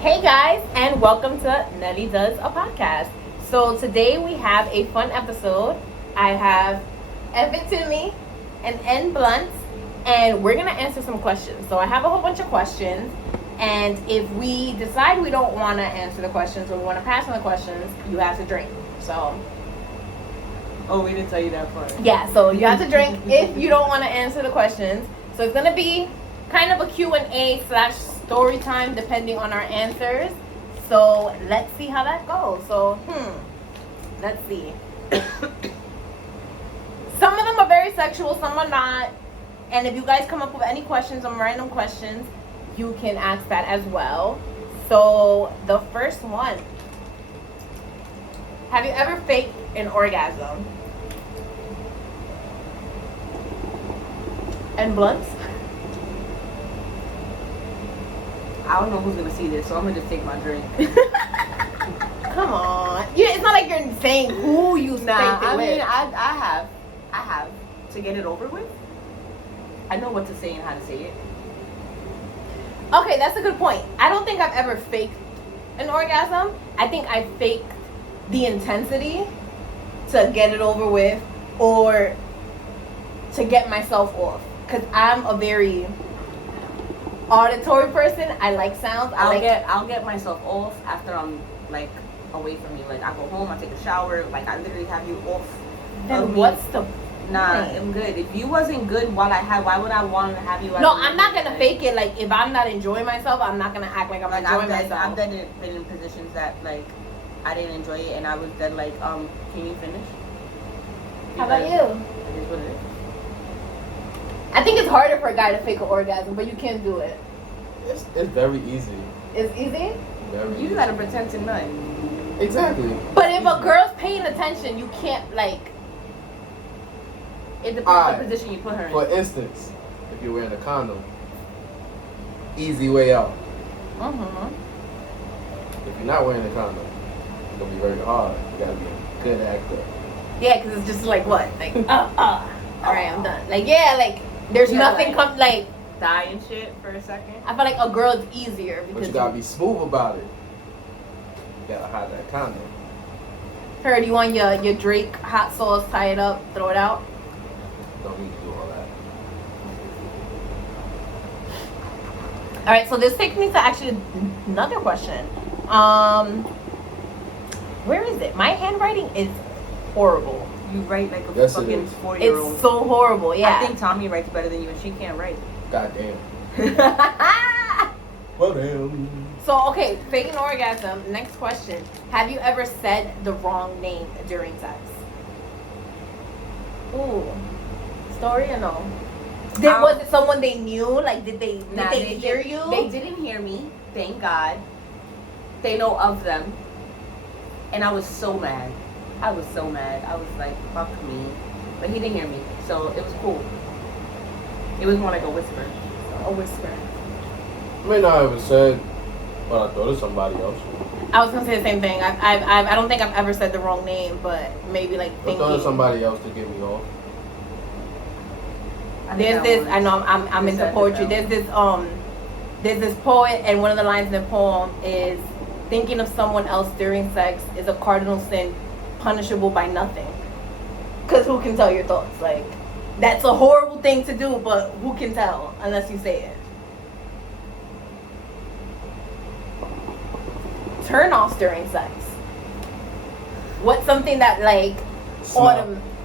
Hey guys, and welcome to Nelly Does a Podcast. So today we have a fun episode. I have Evan to me and N Blunt, and we're gonna answer some questions. So I have a whole bunch of questions, and if we decide we don't want to answer the questions or we want to pass on the questions, you have to drink. So Oh, we didn't tell you that part. yeah, so you have to drink if you don't want to answer the questions. So it's gonna be kind of a Q&A slash story time depending on our answers. So let's see how that goes. So let's see. Some of them are very sexual, some are not. And if you guys come up with any questions, some random questions, you can ask that as well. So the first one: have you ever faked an orgasm? And Blunts? I don't know who's gonna see this, so I'm gonna just take my drink. Come on. It's not like you're saying who you faked it I with. mean, I have to get it over with. I know what to say and how to say it. Okay, that's a good point. I don't think I've ever faked an orgasm. I think I faked the intensity to get it over with or to get myself off. Because I'm a very auditory person. I like sounds. I'll get myself off after I'm like away from you. Like I go home, I take a shower. Like I literally have you off. Then what's the Nah, point? I'm good. If you wasn't good while I had, why would I want to have you? No, I'm not gonna fake it. Like if I'm not enjoying myself, I'm not gonna act like I'm enjoying myself. I've been in positions that like I didn't enjoy it, and I was then like, can you finish? How about you? It is what it is. I think it's harder for a guy to fake an orgasm, but you can do it. It's very easy. It's easy. Very You easy. gotta pretend to nut. Exactly. But if a girl's paying attention, you can't like. It depends Alright. on the position you put her in. For instance, if you're wearing a condom, easy way out. If you're not wearing a condom, it's gonna be very hard. You gotta be a good actor. Yeah, because it's just like what, like all right, I'm done. Like like there's Yeah, nothing like- like. Die and shit for a second. I feel like a girl is easier But because you gotta be smooth about it. You gotta hide that condom. heard you want your Drake hot sauce, tie it up, throw it out. Don't need to do all that. All right, so this takes me to actually another question. Where is it? My handwriting is horrible. You write like a Yes, it fucking is. 40-year-old. It's so horrible. Yeah. I think Tommy writes better than you, and she can't write. God damn. Well, damn. So, okay, fake an orgasm. Next question. Have you ever said the wrong name during sex? Ooh. Story or no? Was it someone they knew? Like, did they hear you? They didn't hear me. Thank God. They know of them. And I was so mad. I was like, fuck me. But he didn't hear me. So it was cool. It was more like a whisper. A whisper. I may not have said, but I thought of somebody else. I was gonna say the same thing. I don't think I've ever said the wrong name, but maybe like I thinking. thought of somebody else to get me off. There's this. I know I'm into poetry. There's this poet, and one of the lines in the poem is, "Thinking of someone else during sex is a cardinal sin, punishable by nothing." Because who can tell your thoughts? Like, that's a horrible thing to do, but who can tell unless you say it? Turn-offs during sex. What's something that like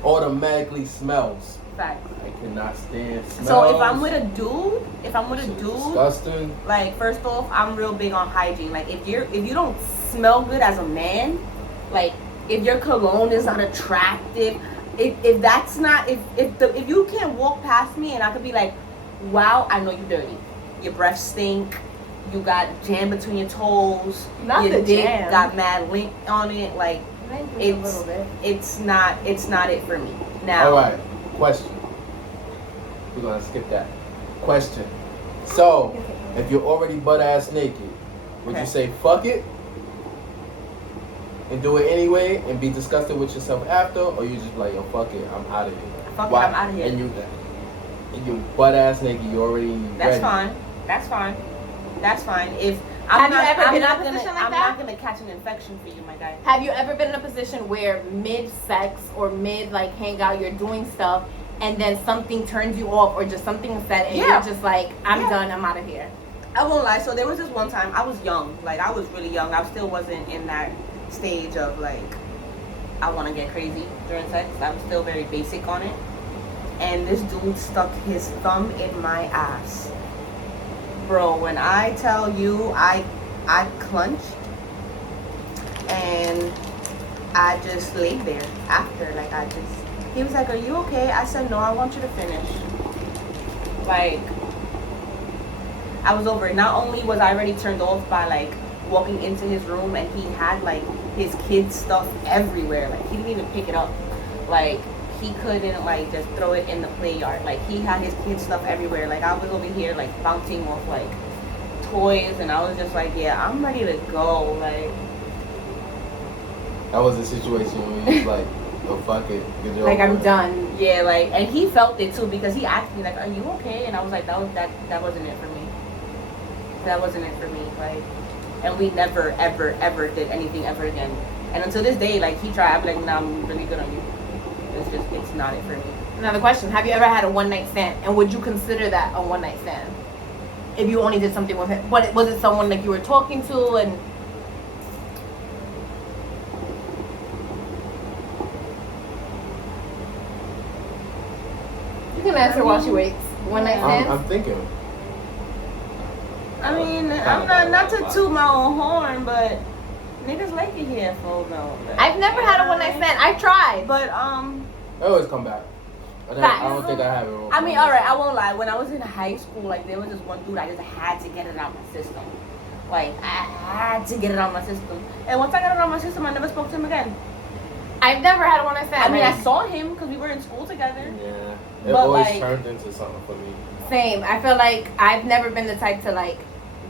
Automatically smells. Fact. I cannot stand smells. So if I'm with a dude, Disgusting. like first off, I'm real big on hygiene. Like if you don't smell good as a man, like if your cologne is not attractive, if that's not if you can't walk past me and I could be like, wow, I know you're dirty. Your breath stink. You got jam between your toes. Not your the dick jam. got mad lint on it. Like a little bit. it's not it for me. Now. All right. Question. We're gonna skip that. Question. So, if you're already butt ass naked, would Okay. you say fuck it and do it anyway and be disgusted with yourself after, or you just be like, yo, fuck it, I'm out of here? Fuck it, I'm outta here. And you butt ass naked, you already That's ready. fine. That's fine. If Have you ever been in a position like I'm that? not gonna catch an infection for you, my guy. Have you ever been in a position where mid-sex or mid like hangout, you're doing stuff, and then something turns you off, or just something is said, and you're just like, I'm done, I'm out of here? I won't lie. So there was this one time I was young, like I was really young. I still wasn't in that stage of like I want to get crazy during sex. I'm still very basic on it. And this dude stuck his thumb in my ass. Bro, when I tell you I clenched and I just laid there after. Like he was like, are you okay? I said, no, I want you to finish. Like, I was over it. Not only was I already turned off by like walking into his room and he had like his kid's stuff everywhere. Like he didn't even pick it up. Like he couldn't like just throw it in the play yard. Like he had his kid's stuff everywhere. Like I was over here like bouncing off like toys, and I was just like, yeah, I'm ready to go. Like that was a situation where you was like, oh fuck it, get your like I'm done. Yeah, like, and he felt it too because he asked me like, are you okay? And I was like, that wasn't it for me. That wasn't it for me. Like, and we never ever did anything ever again. And until this day, like he tried, I'm like, nah, I'm really good on you. It's not it for me. Another question: have you ever had a one night stand, and would you consider that a one night stand if you only did something with him? But was it someone like you were talking to and? You can answer while she waits. One night stand. I'm thinking. I mean, I'm not to toot my own horn, but niggas like it here, for no. I've never had a one night stand. I've tried, but I always come back. I don't think I have it. I mean, alright, I won't lie. When I was in high school, like there was this one dude I just had to get it out my system. Like I had to get it out my system, and once I got it out my system, I never spoke to him again. I've never had a one night stand. I mean, I saw him because we were in school together. Yeah, it but always like, turned into something for me. Same. I feel like I've never been the type to like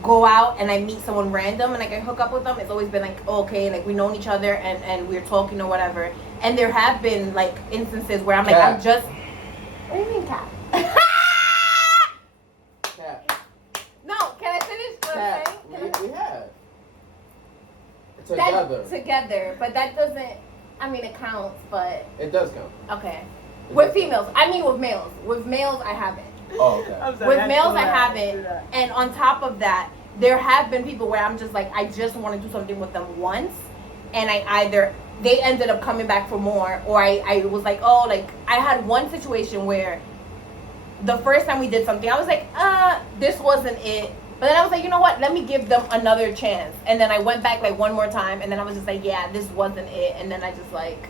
go out and I meet someone random and like I hook up with them. It's always been like, okay, like we known each other and we're talking or whatever. And there have been like instances where I'm like, Cat. I'm just. What do you mean, cat? Cat. No, can I finish what I'm saying? We have. Together, but that doesn't. I mean, it counts, but it does count. Okay. With females, I mean with males. With males, I haven't. Oh, okay. I'm sorry, With males, I haven't. And on top of that, there have been people where I'm just like, I just want to do something with them once, and they ended up coming back for more, or I was like, oh, like I had one situation where the first time we did something, I was like, this wasn't it. But then I was like, you know what? Let me give them another chance. And then I went back like one more time, and then I was just like, yeah, this wasn't it. And then I just like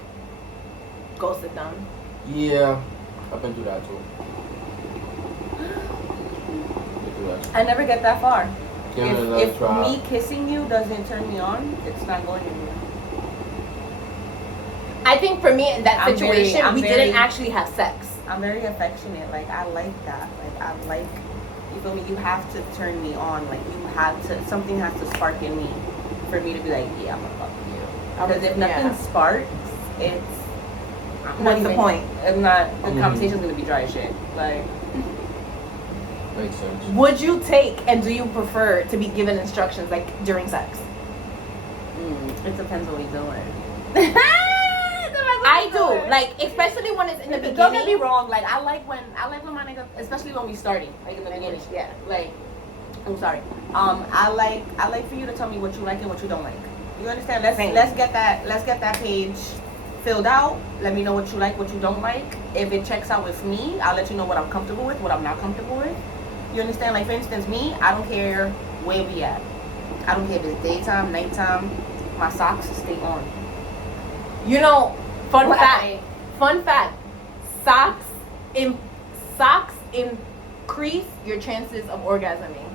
ghosted them. Yeah, I've been through that too. I never get that far. If try. me kissing you doesn't turn me on, it's not going anywhere. I think for me in that situation, we didn't actually have sex. I'm very affectionate. Like I like that. Like I like. You feel me? You have to turn me on. Like you have to. Something has to spark in me for me to be like, yeah, I'm gonna fuck you. Because if nothing sparks, it's. What's the point? I'm not. The conversation's gonna be dry as shit. Like. Makes sense. Would you take and do you prefer to be given instructions like during sex? It depends on what you're doing. I do, like especially when it's in the beginning. Don't get me wrong, like I like when my nigga, especially when we starting, like in the beginning. Yeah. Like, I'm sorry. I like for you to tell me what you like and what you don't like. You understand? Let's get that page filled out. Let me know what you like, what you don't like. If it checks out with me, I'll let you know what I'm comfortable with, what I'm not comfortable with. You understand? Like for instance, me, I don't care where we at. I don't care if it's daytime, nighttime. My socks stay on. You know, fun fact. Socks increase your chances of orgasming.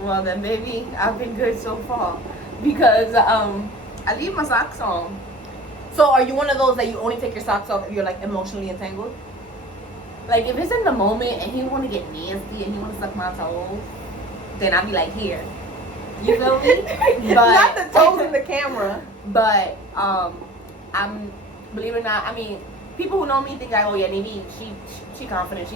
Well then, baby, I've been good so far because I leave my socks on. So are you one of those that you only take your socks off if you're like emotionally entangled? Like if it's in the moment and he want to get nasty and he want to suck my toes, then I'll be like, here. You feel me? But not the toes in the camera. But I'm, believe it or not, I mean, people who know me think like, oh yeah, Nivi, she confident,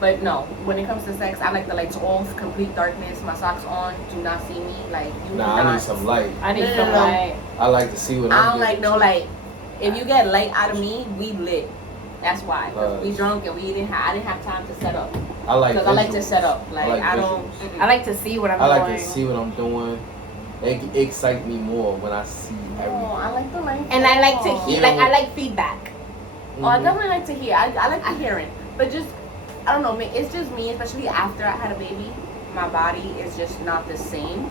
but no. When it comes to sex, I like the lights off, complete darkness, my socks on, do not see me. Like you do not. I need some light. I need some light. I like to see what I I'm don't like no light. If you get light out of me, we lit. That's why. We drunk and I didn't have time to set up. I like because I like to set up. Like I don't. I like to see what I'm doing. I like to see what I'm doing. It excites me more when I see everything. Oh, I like the light. And I like to hear. Like I like feedback. Oh, I definitely like to hear. I like to hear it, but just I don't know. It's just me, especially after I had a baby. My body is just not the same.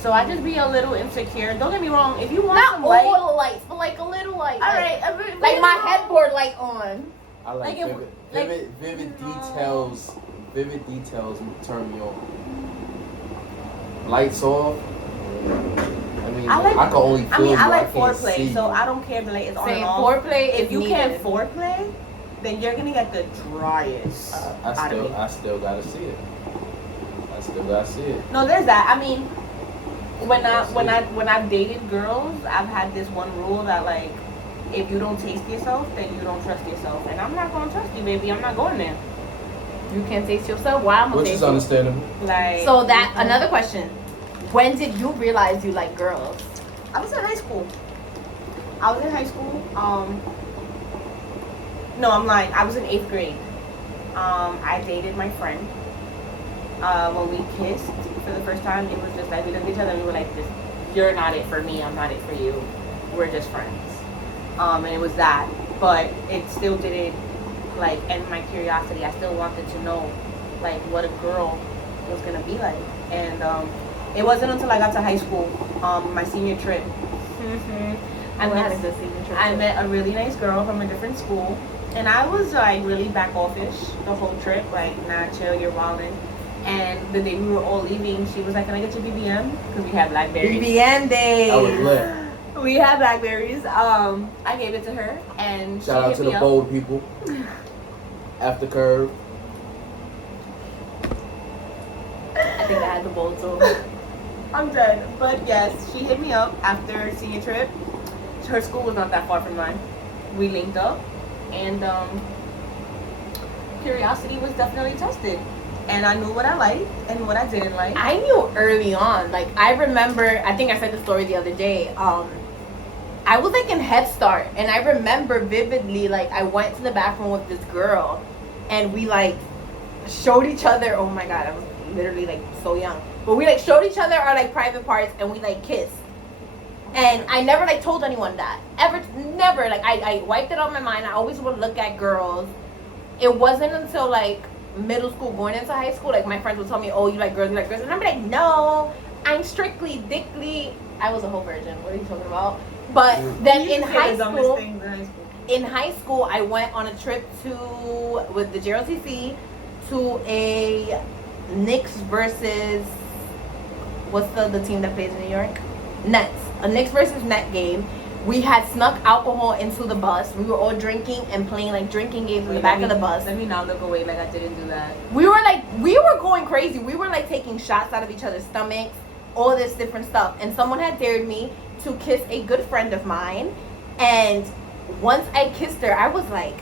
So I just be a little insecure. Don't get me wrong. If you want not some light, all the lights, but like a little light. All right, like my headboard light on. I like vivid details. Vivid details turn me on. Lights off. I mean, I can only feel I like foreplay, so I don't care if the light is on and off. Foreplay, if you can't foreplay, then you're gonna get the driest. I still gotta see it. No, there's that. I mean, when I've dated girls, I've had this one rule that like, if you don't taste yourself, then you don't trust yourself, and I'm not gonna trust you, baby. I'm not going there. You can't taste yourself. Why I'm gonna taste you? Which is understandable. Like, so that another question. When did you realize you like girls? I was in high school. No, I'm lying. I was in 8th grade. I dated my friend. When we kissed for the first time, it was just like we looked at each other and we were like, "You're not it for me. I'm not it for you. We're just friends." And it was that, but it still didn't like end my curiosity. I still wanted to know like what a girl was gonna be like, and it wasn't until I got to high school, my senior trip. I met a really nice girl from a different school, and I was like really back offish the whole trip, like nah, chill, you're wildin'. And the day we were all leaving, she was like, "Can I get your BBM?" Because we have Blackberries. BBM days. I was lit. We have Blackberries. I gave it to her, and shout out to the bold people. After curve. I think I had the bold too. I'm dead. But yes, she hit me up after senior trip. Her school was not that far from mine. We linked up, and curiosity was definitely tested. And I knew what I liked and what I didn't like. I knew early on. Like I remember, I think I said the story the other day. I was like in Head Start, and I remember vividly. Like I went to the bathroom with this girl, and we like showed each other. Oh my god, I was literally like so young. But we like showed each other our like private parts, and we like kissed. And I never like told anyone that. Never. Like I wiped it out of my mind. I always would look at girls. It wasn't until like middle school going into high school, like my friends would tell me, "Oh, you like girls, and I'm like, "No, I'm strictly dickly." I was a whole virgin. What are you talking about? But then in high school I went on a trip with the JROTC to a Knicks versus what's the team that plays in New York? Nets. A Knicks versus Net game. We had snuck alcohol into the bus. We were all drinking and playing like drinking games in the back of the bus. Let me not look away like I didn't do that. We were going crazy. We were like taking shots out of each other's stomachs, all this different stuff. And someone had dared me to kiss a good friend of mine. And once I kissed her, I was like,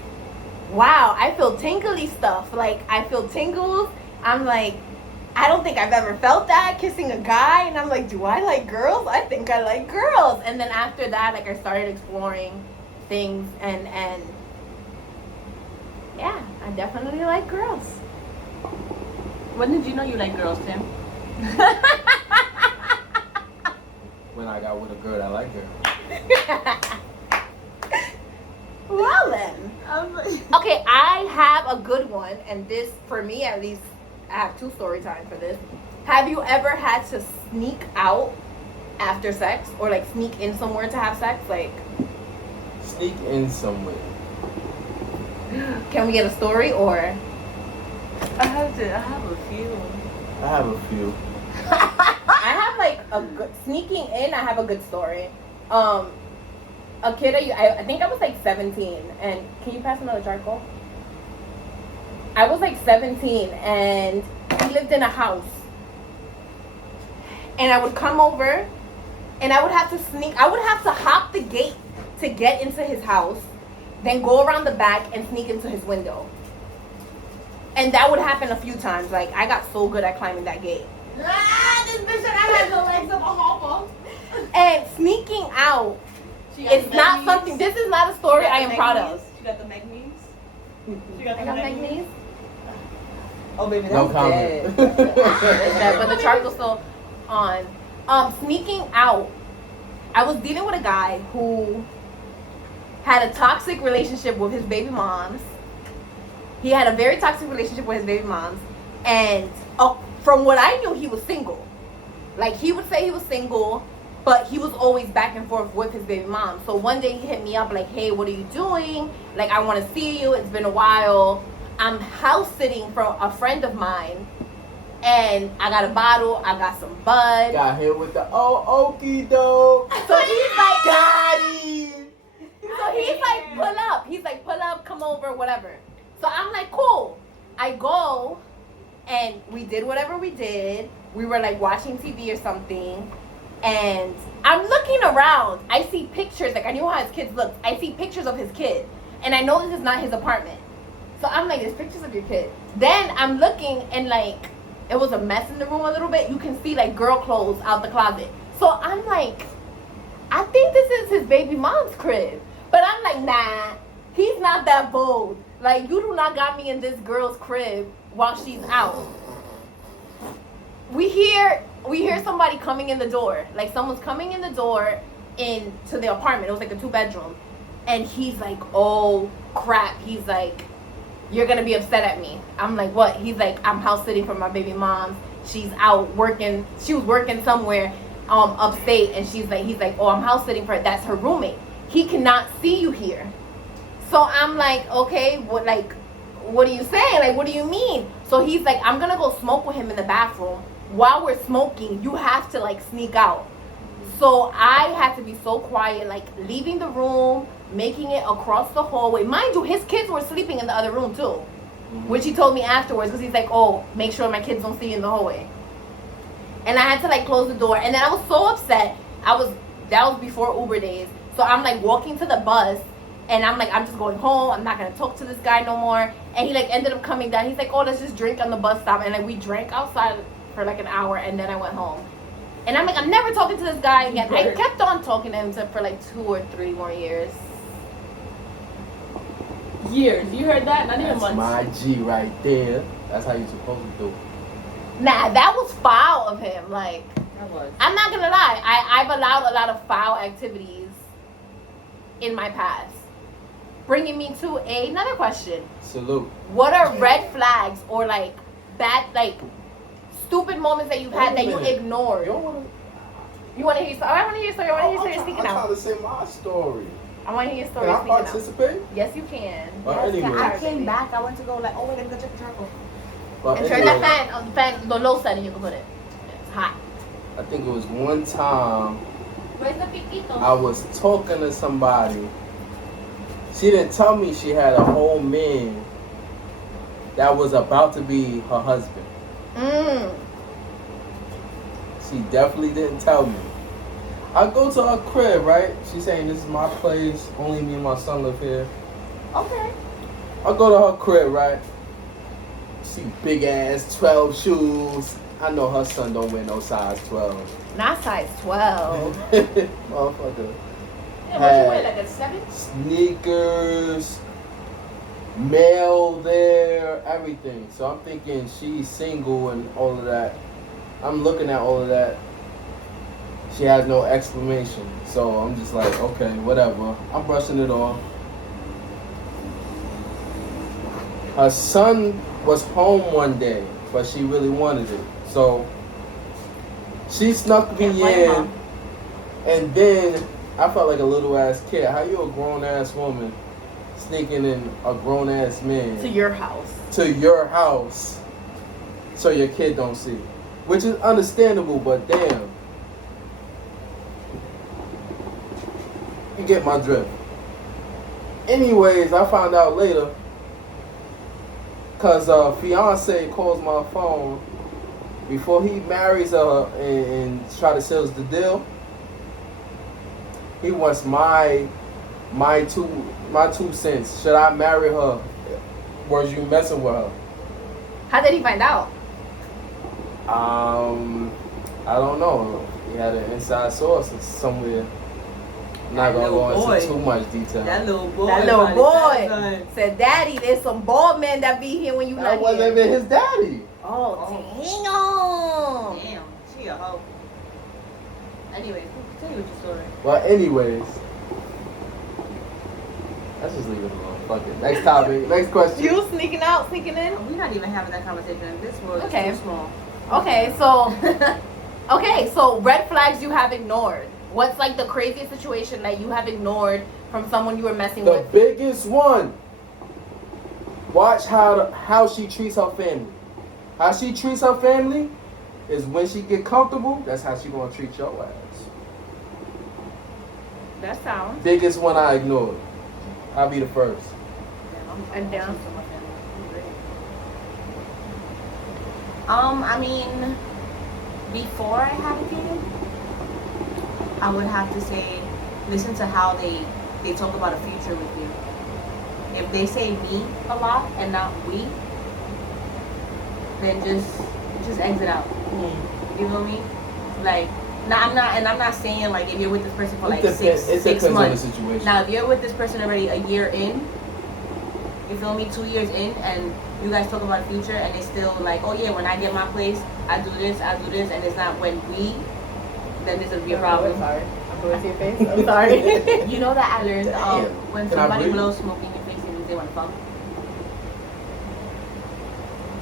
wow, I feel tingly stuff. Like I feel tingles. I'm like, I don't think I've ever felt that kissing a guy. And I'm like, do I like girls? I think I like girls. And then after that, like I started exploring things and yeah, I definitely like girls. When did you know you like girls, Tim? When I got with a girl that liked her. Well then. Okay, I have a good one, and this, for me at least, I have 2 story times for this. Have you ever had to sneak out after sex, or like sneak in somewhere to have sex? Like sneak in somewhere. Can we get a story or? I have a few. I have like a good sneaking in. I have a good story. A kid, I think I was like 17, and can you pass another charcoal? I was like 17, and he lived in a house. And I would come over, and I would have to hop the gate to get into his house. then go around the back and sneak into his window. And that would happen a few times. Like, I got so good at climbing that gate. This bitch said I had the legs of a hopper. And sneaking out is not something, this is not a story I am proud of. She got the meg knees. I got meg knees. Oh, baby, that's No dead. comment. But the charge was still on. Sneaking out, I was dealing with a guy who had a toxic relationship with his baby moms. He had a very toxic relationship with his baby moms. And from what I knew, he was single. Like, he would say he was single, but he was always back and forth with his baby mom. So one day he hit me up like, hey, what are you doing? Like, I want to see you. It's been a while. I'm house sitting for a friend of mine. And I got a bottle. I got some bud. Got hit with the okie doke. So he's like, Daddy. so he's like, pull up. He's like, pull up, come over, whatever. So I'm like, cool. I go, and we did whatever we did. We were like watching TV or something. And I'm looking around. I see pictures. Like, I knew how his kids looked. I see pictures of his kid. And I know this is not his apartment. So I'm like, there's pictures of your kid. Then I'm looking, and like, it was a mess in the room a little bit. You can see like girl clothes out the closet. So I'm like, I think this is his baby mom's crib. But I'm like, nah, he's not that bold. Like, you do not got me in this girl's crib while she's out. We hear somebody coming in the door. Like, someone's coming in the door into the apartment. It was like a 2-bedroom. And he's like, oh crap. He's like, you're gonna be upset at me. I'm like, what? He's like, I'm house sitting for my baby mom. She's out working. She was working somewhere upstate, and he's like, oh, I'm house sitting for her. That's her roommate. He cannot see you here. So I'm like, okay, what are you saying? Like, what do you mean? So he's like, I'm gonna go smoke with him in the bathroom. While we're smoking, you have to like sneak out. So I had to be so quiet, like leaving the room, making it across the hallway. Mind you, his kids were sleeping in the other room too, which he told me afterwards, because he's like, oh, make sure my kids don't see you in the hallway. And I had to like close the door. And then I was so upset. That was before Uber days. So I'm like walking to the bus, and I'm like, I'm just going home. I'm not gonna talk to this guy no more. And he like ended up coming down. He's like, oh, let's just drink on the bus stop. And like we drank outside for like an hour, and then I went home. And I'm like, I'm never talking to this guy again. I kept on talking to him for like 2 or 3 more years. Years. You heard that? Not even That's months. my G right there. That's how you supposed to do. Nah, that was foul of him. Like, That was. I'm not gonna lie. I've allowed a lot of foul activities in my past. Bringing me to another question. Salute. What are red flags or like bad, like stupid moments that you've had that you ignored? You don't wanna, You want to hear your story? I want to hear your story. I want to hear your story speaking I'm out. trying to say my story. I want to hear your story Can I speaking out. participate? Yes, you can. But Yes, anyway. I came back. I went to go like, oh wait, let me go check the charcoal. But And turn anyway, that fan, the low setting, you can put it. It's hot. I think it was one time Where's the piquito? I was talking to somebody. She didn't tell me she had a whole man that was about to be her husband. She definitely didn't tell me. I go to her crib, right? She's saying this is my place. Only me and my son live here. Okay. I go to her crib, right? See big ass 12 shoes. I know her son don't wear no size 12. Not size 12. Motherfucker. Yeah, what you wear, like a 7? Sneakers, mail there, everything. So I'm thinking she's single and all of that. I'm looking at all of that. She has no explanation. So I'm just like, okay, whatever. I'm brushing it off. Her son was home one day, but she really wanted it. So she snuck me in, and then I felt like a little ass kid. How you a grown ass woman sneaking in a grown ass man To your house. to your house so your kid don't see? Which is understandable, but damn. You get my drift. Anyways, I found out later because fiance calls my phone before he marries her and try to seal the deal. He wants my my 2 cents. Should I marry her? Was you messing with her? How did he find out? I don't know. He had an inside source somewhere. I'm not That gonna go little into boy. too much detail. That little boy. That little probably boy said, "Daddy, there's some bald men that be here when you That not wasn't here." even his daddy. Oh, damn. Damn, she a hoe. Anyways, continue with your story. Well, anyways, let's just leave it alone. Fuck it. Next topic. Next question. You sneaking out, sneaking in? We're not even having that conversation. This world Okay. is too small. Okay, so red flags you have ignored. What's like the craziest situation that you have ignored from someone you were messing The with? biggest one. Watch how she treats her family. How she treats her family is when she get comfortable. That's how she gonna treat your ass. That sounds. Biggest one I ignored. I'll be the first. And down. I mean, before I had a kid, I would have to say, listen to how they talk about a future with you. If they say me a lot and not we, then just exit out. You know me? Like, I'm not saying like if you're with this person for like It six depends on the months. situation. Now, if you're with this person already a year in, you feel me, 2 years in, and you guys talk about the future, and they still like, oh yeah, when I get my place, I do this, and it's not when we, then this will be a problem. I'm sorry. I'm going to your face. I'm sorry. You know that I learned Damn. when Can I somebody breathe? blows smoke in your face, it means they want to fuck.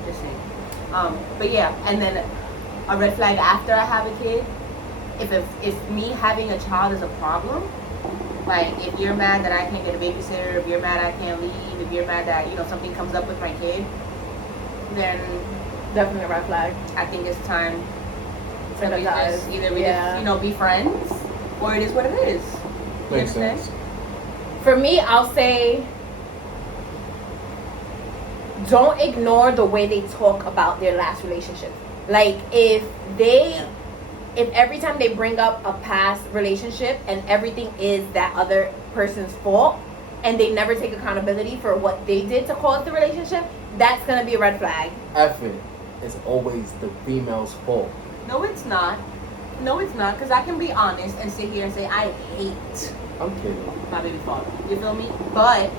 Just saying. But yeah, and then a red flag after I have a kid, if me having a child is a problem, like if you're mad that I can't get a babysitter, if you're mad I can't leave, if you're mad that something comes up with my kid, then Definitely a red flag. I think it's time to Cut be ties. just, either we Yeah. just be friends, or it is what it is. You Makes understand? sense. For me, I'll say don't ignore the way they talk about their last relationship. Like if every time they bring up a past relationship and everything is that other person's fault and they never take accountability for what they did to cause the relationship, that's gonna be a red flag. Effing is always the female's fault. No, it's not. No, it's not. Because I can be honest and sit here and say I hate I'm kidding. my baby father. You feel me? But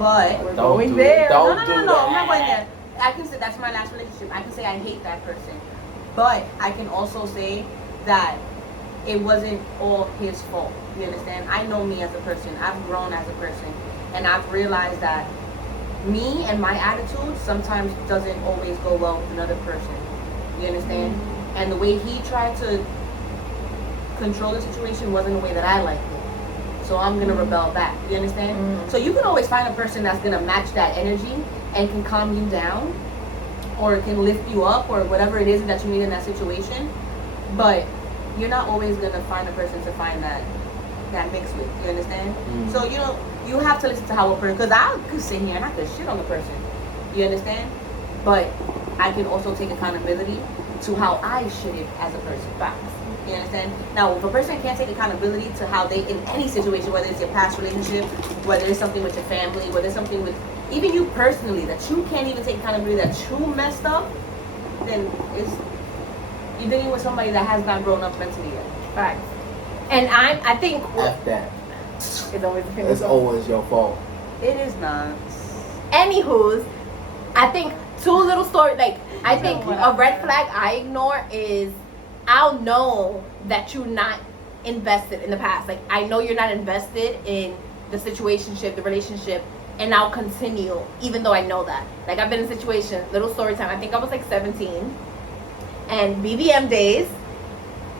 We're Don't going do there. It. Don't no, do I'm that. not going there. I can say that's my last relationship. I can say I hate that person. But I can also say that it wasn't all his fault. You understand? I know me as a person. I've grown as a person. And I've realized that me and my attitude sometimes doesn't always go well with another person. You understand? And the way he tried to control the situation wasn't the way that I liked it. So I'm gonna rebel back. You understand? So you can always find a person that's gonna match that energy and can calm you down or can lift you up or whatever it is that you need in that situation. But you're not always gonna find a person to find that mix with. You understand? So you have to listen to how a person, because I could sit here and I could shit on the person. You understand? But I can also take accountability to how I shitted as a person. Facts. You understand? Now, if a person can't take accountability to how they, in any situation, whether it's your past relationship, whether it's something with your family, whether it's something with even you personally, that you can't even take accountability that you messed up, then you're dealing with somebody that has not grown up mentally yet. Facts. And I think F that. it's always the It's always your fault. It is not. Anywho's, I think two little stories. Like I think what a I red said. flag I ignore is I'll know that you're not invested in the past. Like I know you're not invested in the situationship, the relationship, and I'll continue even though I know that. Like I've been in a situation. Little story time. I think I was like 17, and BBM days.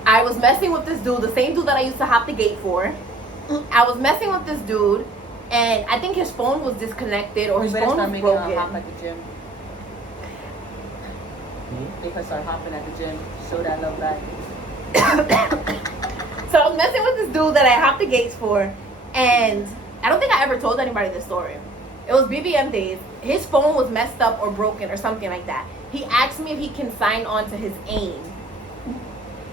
I was messing with this dude, the same dude that I used to hop the gate for. I was messing with this dude, and I think his phone was disconnected or You his better phone start was making a hop broken. at the gym. If I start hopping at the gym, show that love back. So I was messing with this dude that I hopped the gates for, and I don't think I ever told anybody this story. It was BBM days. His phone was messed up or broken or something like that. He asked me if he can sign on to his AIM.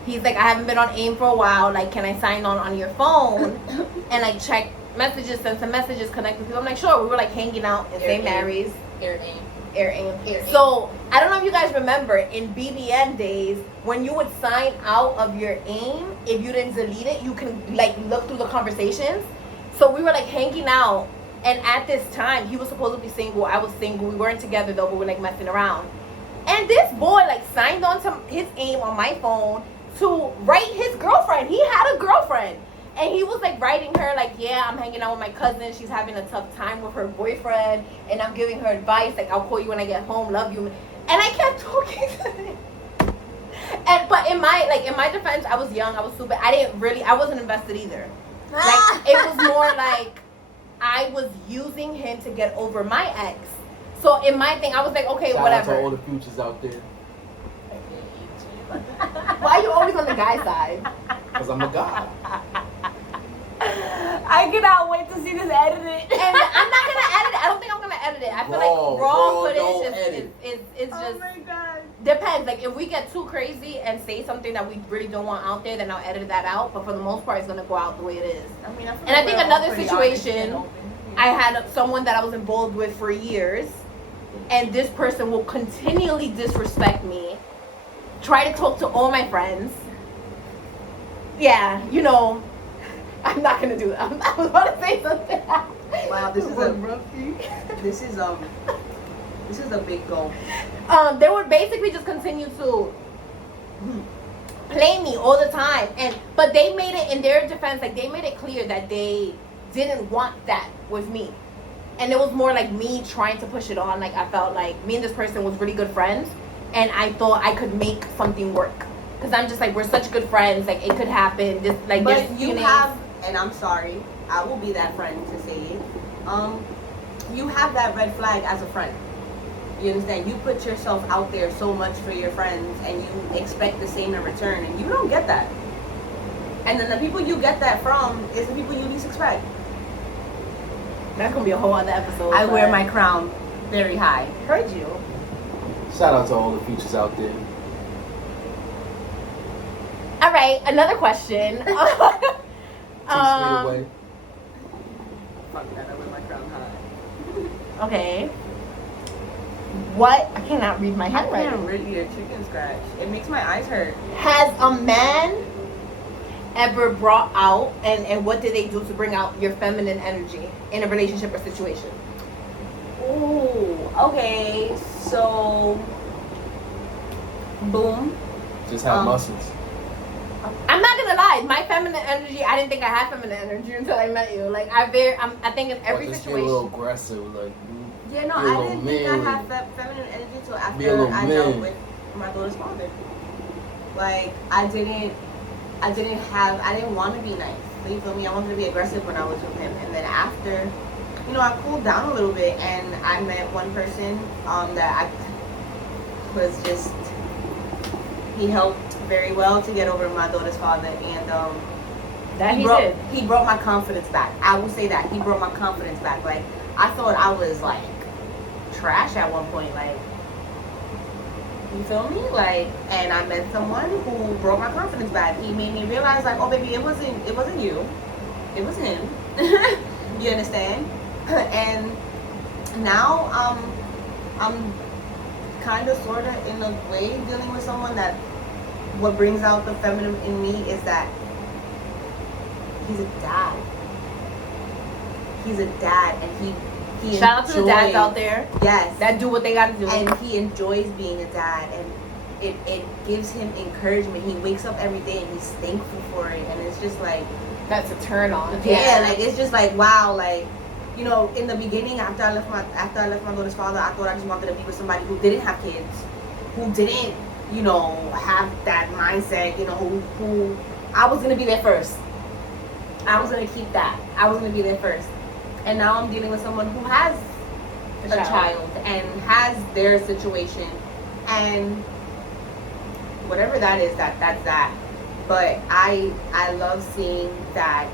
He's like, I haven't been on AIM for a while. Like, can I sign on your phone and like check messages, sent some messages, connected people. I'm like, sure. We were like hanging out in St. Mary's. Air aim. So I don't know if you guys remember in BBM days when you would sign out of your aim, if you didn't delete it, you can like look through the conversations. So we were like hanging out, and at this time he was supposed to be single. I was single. We weren't together though, but we were like messing around. And this boy like signed on to his aim on my phone to write his girlfriend. He had a girlfriend. And he was like writing her like, yeah, I'm hanging out with my cousin. She's having a tough time with her boyfriend. And I'm giving her advice. Like, I'll call you when I get home. Love you. And I kept talking to him. But in my defense, I was young. I was stupid. I wasn't invested either. Like, it was more like I was using him to get over my ex. So in my thing, I was like, okay, Shout whatever. out to all the futures out there. Why are you always on the guy side? Because I'm a guy. I cannot wait to see this edited. And I'm not gonna edit it. I don't think I'm gonna edit it. I feel like raw footage is Oh just my god. depends. Like if we get too crazy and say something that we really don't want out there, then I'll edit that out. But for the most part, it's gonna go out the way it is. I mean, And I think another situation, I had someone that I was involved with for years, and this person will continually disrespect me, try to talk to all my friends. Yeah, you know. I'm not gonna do that. I was about to say something. Wow, this is a big goal. They would basically just continue to play me all the time, but they made it in their defense, like they made it clear that they didn't want that with me, and it was more like me trying to push it on. Like I felt like me and this person was really good friends, and I thought I could make something work because I'm just like we're such good friends, like it could happen. Just like but you have. And I'm sorry, I will be that friend to say it. You have that red flag as a friend. You understand? You put yourself out there so much for your friends and you expect the same in return, and you don't get that. And then the people you get that from is the people you least expect. That's gonna be a whole other episode. I wear my crown very high. Heard you. Shout out to all the futures out there. All right, another question. Takes me away. Fuck that, I wear my crown high. Okay. What? I cannot read my I handwriting. can't read your chicken scratch. It makes my eyes hurt. Has a man ever brought out, and what did they do to bring out your feminine energy in a relationship or situation? Ooh, okay. So, boom. Just have muscles. I'm not gonna lie, my feminine energy, I didn't think I had feminine energy until I met you. Like I think in every just situation. Get a little aggressive, like. Yeah, no, I didn't think I had feminine energy until after I dealt with my daughter's father. Like I didn't want to be nice. You feel me? I wanted to be aggressive when I was with him, and then after, you know, I cooled down a little bit, and I met one person that I was just. He helped very well to get over my daughter's father, and he brought my confidence back. I will say that he brought my confidence back. Like I thought I was like trash at one point. Like you feel me? Like, and I met someone who brought my confidence back. He made me realize, like, oh baby, it wasn't you, it was him. You understand? And now I'm kind of sort of in a way dealing with someone that what brings out the feminine in me is that he's a dad, and he shout out to the dads out there, yes, that do what they gotta do, and he enjoys being a dad, and it gives him encouragement. He wakes up every day and he's thankful for it, and it's just like that's a turn on. Yeah, like it's just like wow, like you know, in the beginning, after I left my daughter's father, I thought I just wanted to be with somebody who didn't have kids, who didn't, you know, have that mindset, you know, who I was gonna be there first. I was gonna keep that. I was gonna be there first. And now I'm dealing with someone who has a child and has their situation, and whatever that is, that's that. But I love seeing that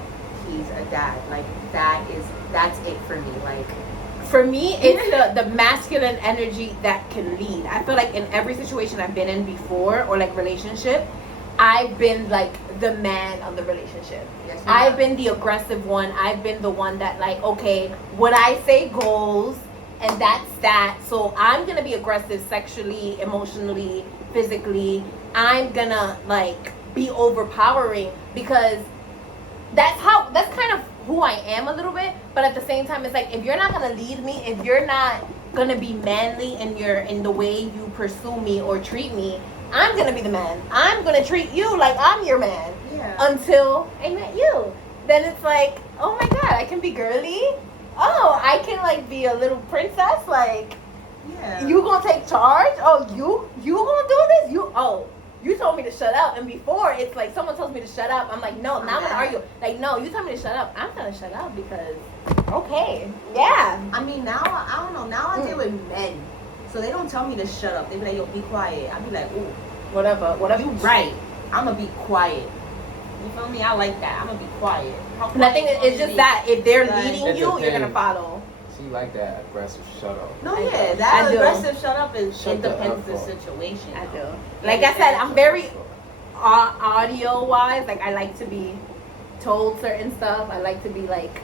he's a dad. Like that's it for me. Like for me, it's the masculine energy that can lead. I feel like in every situation I've been in before, or like relationship, I've been like the man of the relationship. Yes, I've been the aggressive one. I've been the one that like, okay, what I say goes, and that's that. So I'm gonna be aggressive sexually, emotionally, physically. I'm gonna like be overpowering because that's kind of who I am a little bit. But at the same time, it's like if you're not gonna lead me, if you're not gonna be manly in the way you pursue me or treat me, I'm gonna be the man. I'm gonna treat you like I'm your man. Yeah. Until I met you. Then it's like, oh my god, I can be girly. Oh, I can like be a little princess. Like, Yeah. you gonna take charge? Oh, you gonna do this? You told me to shut up. And before it's like someone tells me to shut up, I'm like, no, now I'm gonna argue. Like, no, you told me to shut up. I'm gonna shut up because okay, yeah. I mean, now I don't know. Now I deal with men, so they don't tell me to shut up. They be like, "Yo, be quiet." I be like, "Ooh, Whatever. you right. I'm gonna be quiet." You feel me? I like that. I'm gonna be quiet. And I think it's just that if they're Like, leading it you, you're gonna depends. follow. She like that aggressive shut up. No, I yeah, do. that I do. aggressive shut up is Shut it the depends F the up. situation. I do. though. Like I said, I'm very audio wise. Like I like to be told certain stuff. I like to be like.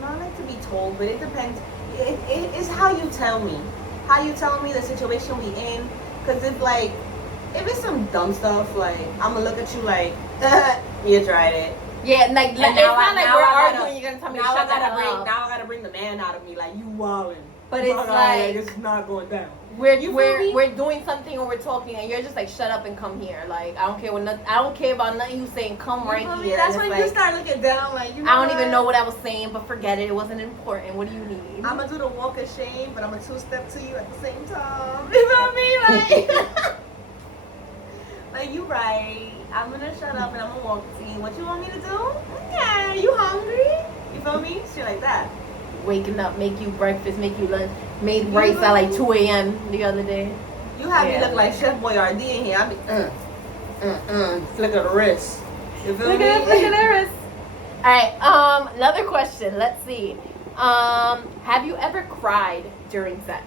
No, I like to be told, but it depends. It's how you tell me. How you tell me the situation we in. Because if it's some dumb stuff, like, I'm going to look at you like, you tried it. Yeah, like it's And not like we're gotta- arguing. You're gonna tell me to now shut I the hell gotta up. Now I gotta bring the man out of me, like, you wildin'. But You it's wildin', like it's not going down. we're You feel me? we're doing something or we're talking, and you're just like, shut up and come here. Like I don't care I don't care about nothing you saying. Come right You feel me? here. That's And when it's you like, start looking down, like, you know I don't even know what I was saying, but forget it. It wasn't important. What do you need? I'm gonna do the walk of shame, but I'm gonna two-step to you at the same time. You feel me? Like, like you right. I'm gonna shut up and I'm gonna walk to you. What you want me to do? Yeah, you hungry? You feel me? Shit like that. Waking up, make you breakfast, make you lunch. Made rice at like 2 a.m. the other day. You have Yeah. me look like Chef Boyardee in here. I be flick of the wrist. You feel Look me? at this. All right. Another question. Let's see. Have you ever cried during sex?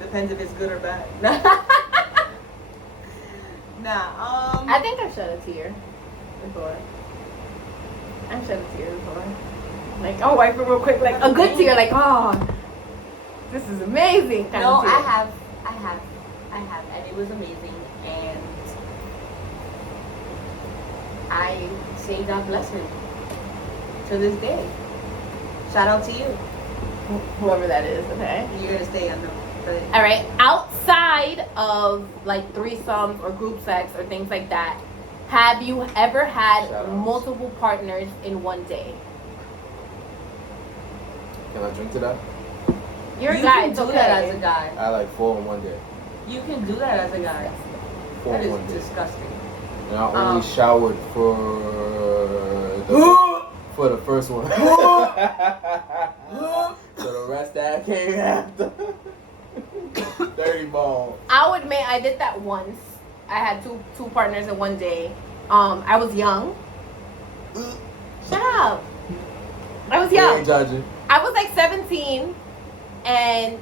Depends if it's good or bad. Nah. I think I've shed a tear before. I've shed a tear before. Like, I'll wipe it real quick. Like, a good tear. Like, oh, this is amazing. Kind No, of tear. I have, and it was amazing. And I say God bless him to this day. Shout out to you. Whoever that is, okay? You're gonna stay on the. All right. Outside of like threesomes or group sex or things like that, have you ever had Shout outs. multiple partners in one day? Can I drink to that? You're a You guy. can It's do okay. that as a guy. I like 4 in one day. You can do that as a guy. 4 That in is one day. disgusting. And I only showered for the first one. So the rest that came after. Dirty ball. I'll admit I did that once. I had two partners in one day. I was young. Shut up. I was We young. ain't judging. I was like 17 and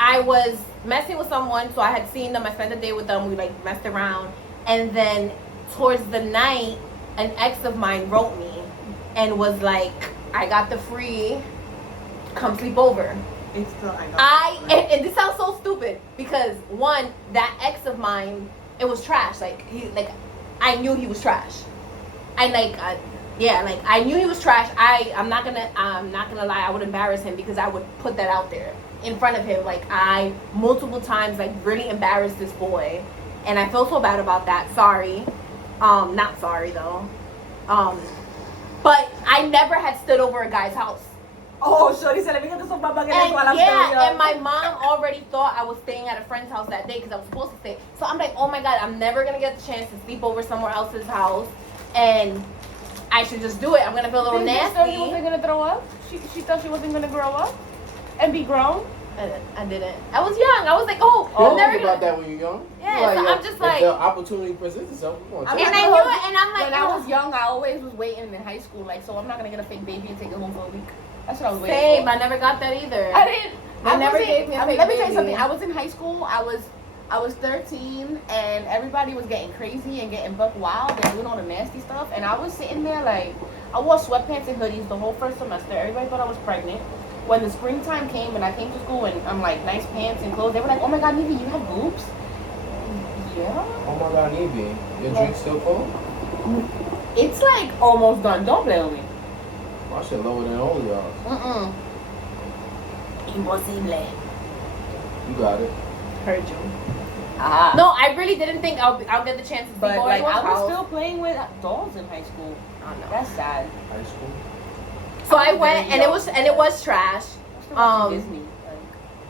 I was messing with someone, so I had seen them, I spent the day with them, we like messed around, and then towards the night an ex of mine wrote me and was like, I got the free, come sleep over. It's still, I know. And this sounds so stupid because one, that ex of mine, it was trash. Like I knew he was trash. I knew he was trash. I'm not gonna lie. I would embarrass him because I would put that out there in front of him. Like I multiple times like really embarrassed this boy, and I feel so bad about that. Sorry, not sorry though. But I never had stood over a guy's house. Oh, shorty said, let me get this off my bucket And while I'm yeah, and my mom already thought I was staying at a friend's house that day because I was supposed to stay. So I'm like, oh my god, I'm never gonna get the chance to sleep over somewhere else's house, and I should just do it. I'm gonna feel a little Did you nasty. thought you wasn't gonna throw up? She thought she wasn't gonna grow up and be grown. I didn't. I was young. I was like, oh, You I'm don't never think about gonna. that when you're young. Yeah, You're so yo, I'm just like- if the opportunity presents itself, we're gonna And take I it. knew it, and I'm like, When I was oh. young, I always was waiting in high school, like, so I'm not gonna get a fake baby and take it home for a week. That's what I was waiting Same. for. I never got that either. I didn't. They never gave me a fake Let me tell you baby. something. I was in high school. I I was 13 and everybody was getting crazy and getting buck wild and doing all the nasty stuff. And I was sitting there like, I wore sweatpants and hoodies the whole first semester. Everybody thought I was pregnant. When the springtime came and I came to school and I'm like, nice pants and clothes, they were like, oh my God, Nivi, you have boobs? Yeah. Oh my God, Nivi, your drink still full? It's like almost done. Don't play with me. My shit lower than all y'all. Impossible. You got it. Heard you. Ah. No, I really didn't think I'll get the chance to see But boy like, I was house. still playing with dolls in high school. I don't know. That's sad. High school. So I went and it was trash. Disney.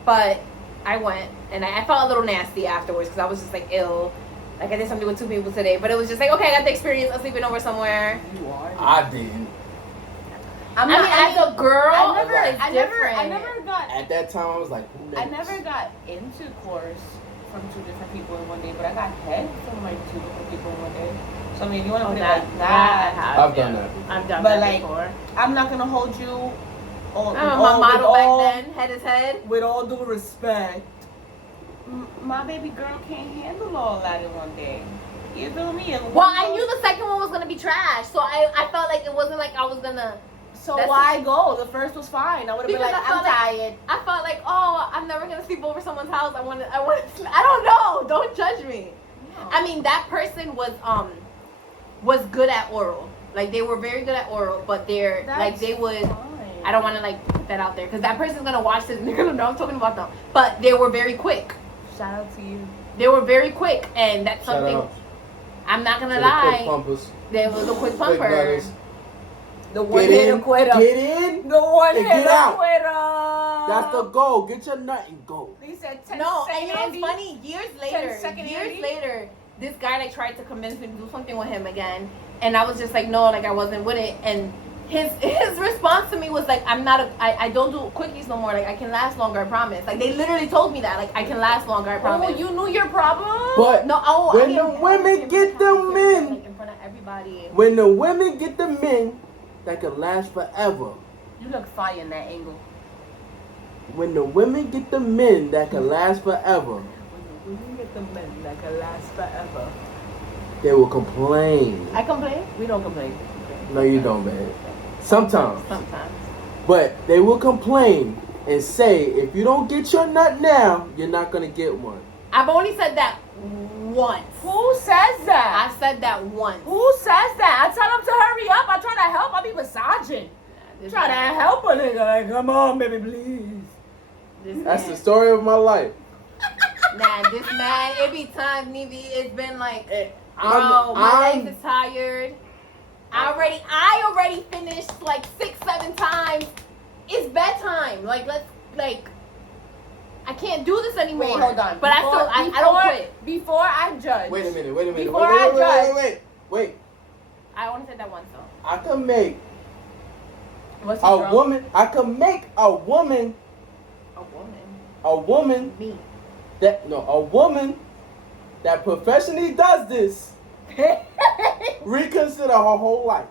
But I went and I felt a little nasty afterwards because I was just like ill. Like I did something with 2 people today, but it was just like, okay, I got the experience of sleeping over somewhere. You are. I didn't. I mean, as a girl, I different. never got. At that time, I was like, who I next? never got intercourse from 2 different people in one day, but I got head from like 2 different people in one day. So I mean, you want to put it like that? I've done that. I've done But that like, before. I'm not gonna hold you. My model back then, head is head. With all due respect, my baby girl can't handle all that in one day. You feel me? Well, I knew the second one was gonna be trash, so I felt like it wasn't like I was gonna. So why go? The first was fine. I would have been like, I'm tired. I felt like, oh, I'm never gonna sleep over someone's house. I want to. I don't know. Don't judge me. No. I mean, that person was good at oral. Like they were very good at oral, but they're like they would. Fine. I don't want to like put that out there because that person's gonna watch this and they're gonna know I'm talking about them. But they were very quick. Shout out to you. They were very quick, and that's Shout something. out I'm not gonna to the quick lie. pumpers. There was a quick Quick pumper. brothers. The one Get hitter in, quitter. get in. The one and hitter get out. quitter. That's the goal. Get your nut and go. He said 10 No, second and you know what's Andy. funny? Years Andy? later, this guy like tried to convince me to do something with him again, and I was just like, no, like I wasn't with it. And his response to me was like, I don't do quickies no more. Like I can last longer, I promise. Like they literally told me that, like I can last longer, I promise. Oh, you knew your problem? But No, when the women get the men, like in front of everybody. when the women get the men that can last forever. You look fire in that angle. When the women get the men that can last forever, When you get the men that can last forever. they will complain. I complain We don't complain. No, you don't, man. Sometimes. sometimes. But they will complain and say, if you don't get your nut now, you're not going to get one. I've only said that once. Who says that? I said that once. Who says that? I tell them to hurry up. I try to help. I be massaging. Try to help a nigga. Like, come on, baby, please. That's the story of my life. Nah, this man, it be times, Nivi, it's been like, bro, I'm- my legs is tired. I already finished like 6-7 times. It's bedtime. Like I can't do this anymore. Wait, hold on. But I don't quit. Before I judge. Wait a minute. Before Wait. I judge. I only said that once though. I can make What's a woman. I can make a woman. A woman. A woman Me. a woman that professionally does this reconsider her whole life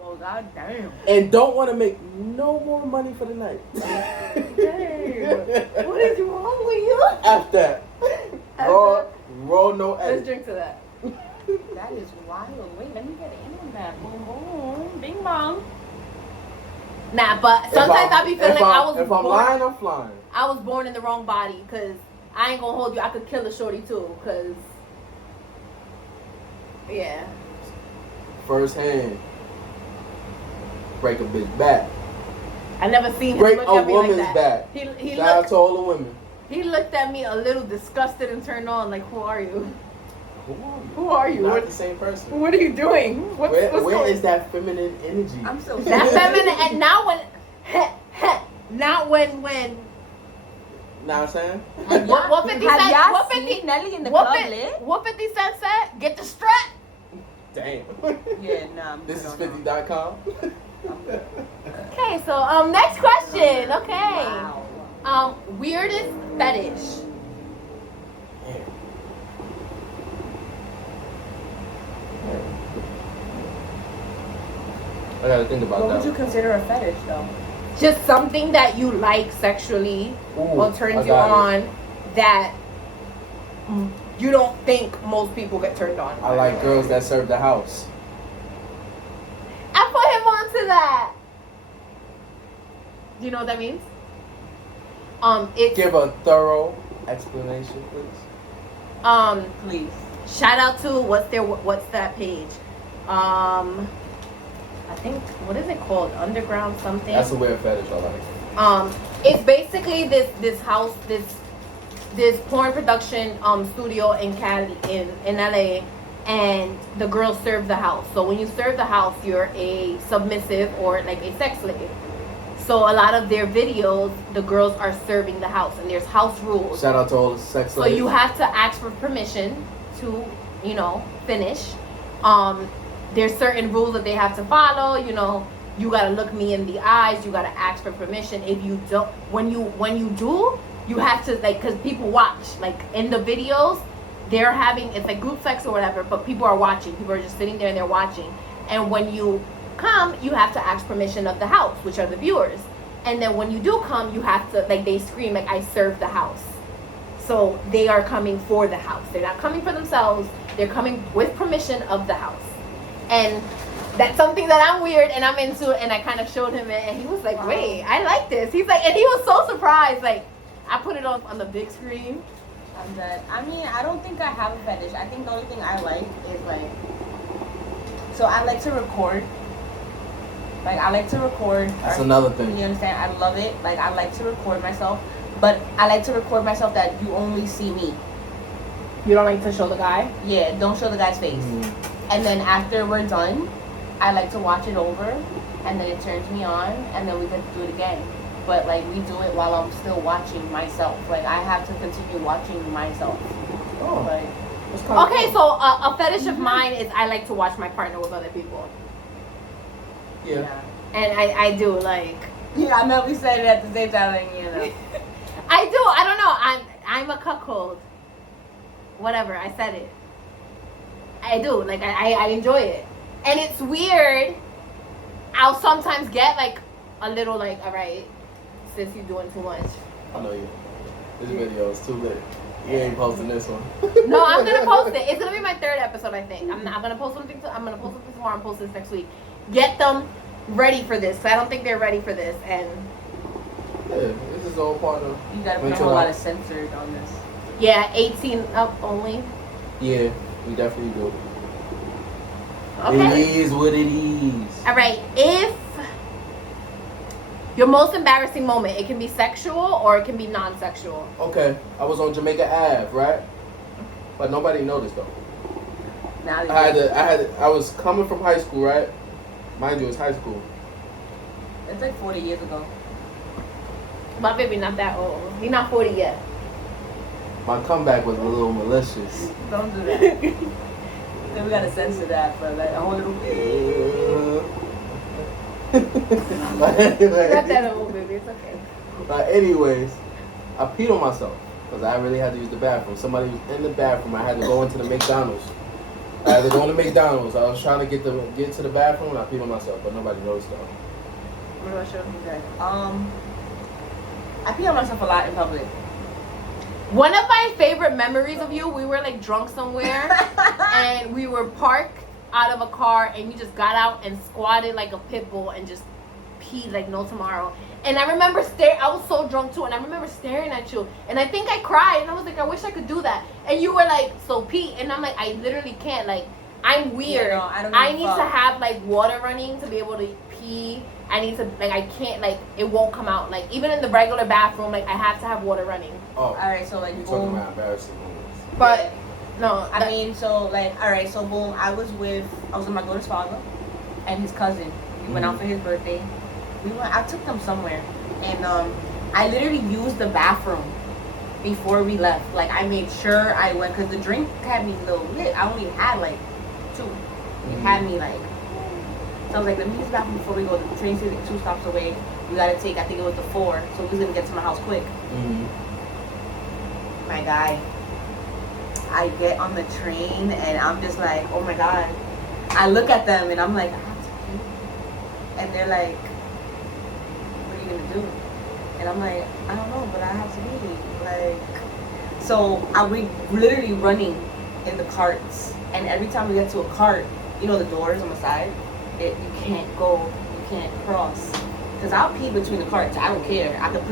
Well, goddamn. and don't want to make no more money for the night. What is wrong with you? After raw no Let's edit. drink to that. That is wild. Wait, let me get in on that. Boom, boom. Bing bong. Nah, but sometimes I be feeling like I was If I'm born. lying, I'm flying. I was born in the wrong body because I ain't gonna hold you. I could kill a shorty too because, yeah. First hand. Break a bitch back. I never seen him Break look a at me like woman's that. back. He Shout out looked, to all the women. he looked at me a little disgusted and turned on like, who are you? Who are you? Who are you? Not What, the same person. what are you doing? What's Where going is that feminine energy? I'm so That feminine, and now when, not when, Know what I'm saying? what 50 Have Cent, y'all what seen 50, Nelly in the what, club fi- lit? what 50 Cent said? Get the strap. Damn. Yeah, nah. I'm This good is on that. 50.com. Okay, so next question. Okay. Wow. Weirdest fetish. I gotta think about What that. would you consider a fetish, though? Just something that you like sexually Ooh, or turns I you got it. on that you don't think most people get turned on. I like girls that serve the house. I put him onto that. Do you know what that means? It's Give a thorough explanation, please. Please. shout out to what's that page? I think, what is it called? Underground something. That's a weird fetish. I like. It's basically this house, this porn production studio in Cali, in LA, and the girls serve the house. So when you serve the house, you're a submissive or like a sex slave. So a lot of their videos, the girls are serving the house, and there's house rules. Shout out to all the sex So slaves. you have to ask for permission to, finish. There's certain rules that they have to follow. You gotta look me in the eyes. You gotta ask for permission. If you don't, when you do, you have to, like, because people watch. Like in the videos, they're having, it's like group sex or whatever, but people are watching. People are just sitting there and they're watching. And when you come, you have to ask permission of the house, which are the viewers. And then when you do come, you have to, like, they scream like, I serve the house. So they are coming for the house. They're not coming for themselves. They're coming with permission of the house. And that's something that I'm weird and I'm into, and I kind of showed him it, and he was like, wait, I like this. He's like, and he was so surprised. Like, I put it on the big screen. I'm dead. I mean, I don't think I have a fetish. I think the only thing I like is, like, so I like to record. Like, I like to record. That's another thing. You understand? I love it. Like, I like to record myself. But I like to record myself that you only see me. You don't like to show the guy? Yeah, don't show the guy's face. Mm-hmm. And then after we're done, I like to watch it over. And then it turns me on. And then we get to do it again. But, like, we do it while I'm still watching myself. Like, I have to continue watching myself. Oh. Like, Okay, so a fetish of mine is I like to watch my partner with other people. Yeah. And I do, like... Yeah, I know we said it at the same time, like, I do. I don't know. I'm a cuckold. Whatever. I said it. I do. Like, I enjoy it. And it's weird. I'll sometimes get, like, a little, like, all right, sis, you doing too much. I know you. This video is too lit. You ain't posting this one. No, I'm gonna post it. It's gonna be my third episode, I think. I'm gonna post something. I'm gonna post something tomorrow. I'm post this next week. Get them ready for this. I don't think they're ready for this. And Yeah, this is all part of. you gotta put a whole lot of censors on this. yeah, 18 up only. Yeah, we definitely do. Okay. It is what it is. All right. If your most embarrassing moment, it can be sexual or it can be non-sexual. Okay, I was on Jamaica Ave, right? But nobody noticed though. Now I was coming from high school, right? Mind you, it's high school. it's like 40 years ago. My baby not that old. He not 40 yet. My comeback was a little malicious. Don't do that. Then we gotta censor that for like a whole little bit. Not that old, baby. It's okay. Anyways, I peed on myself because I really had to use the bathroom. Somebody was in the bathroom. I had to go into the McDonald's. I had to go into McDonald's. I was trying to get to the bathroom and I peed on myself, but nobody noticed though. What about you? Okay. I pee on myself a lot in public. One of my favorite memories of you, we were like drunk somewhere and we were parked out of a car and you just got out and squatted like a pit bull and just peed like no tomorrow. And I remember I was so drunk too, and I remember staring at you, and I think I cried, and I was like, I wish I could do that. And you were like, so pee, and I'm like, I literally can't. Like, I'm weird. Yeah, no, I don't I give a need fuck. to have like water running to be able to pee. I need to, like, I can't, like, it won't come out. Like, even in the regular bathroom, like, I have to have water running. Oh, Alright, so like you're talking boom. about embarrassing moments. But no, I mean, so like, alright, so boom. I was with my daughter's father and his cousin. We went out for his birthday. I took them somewhere, and I literally used the bathroom before we left. Like, I made sure I went, because the drink had me a little lit. I only had like 2. It had me like, so I was like, let me use the bathroom before we go. The train station like 2 stops away. We gotta take, I think it was the 4, so we was gonna get to my house quick. My guy, I get on the train and I'm just like, oh my god. I look at them and I'm like, I have to pee. And they're like, what are you gonna do? And I'm like, I don't know, but I have to pee. Like, So I we literally running in the carts, and every time we get to a cart, you know the doors on the side, you can't go, you can't cross. Cause I'll pee between the carts. I don't care. I could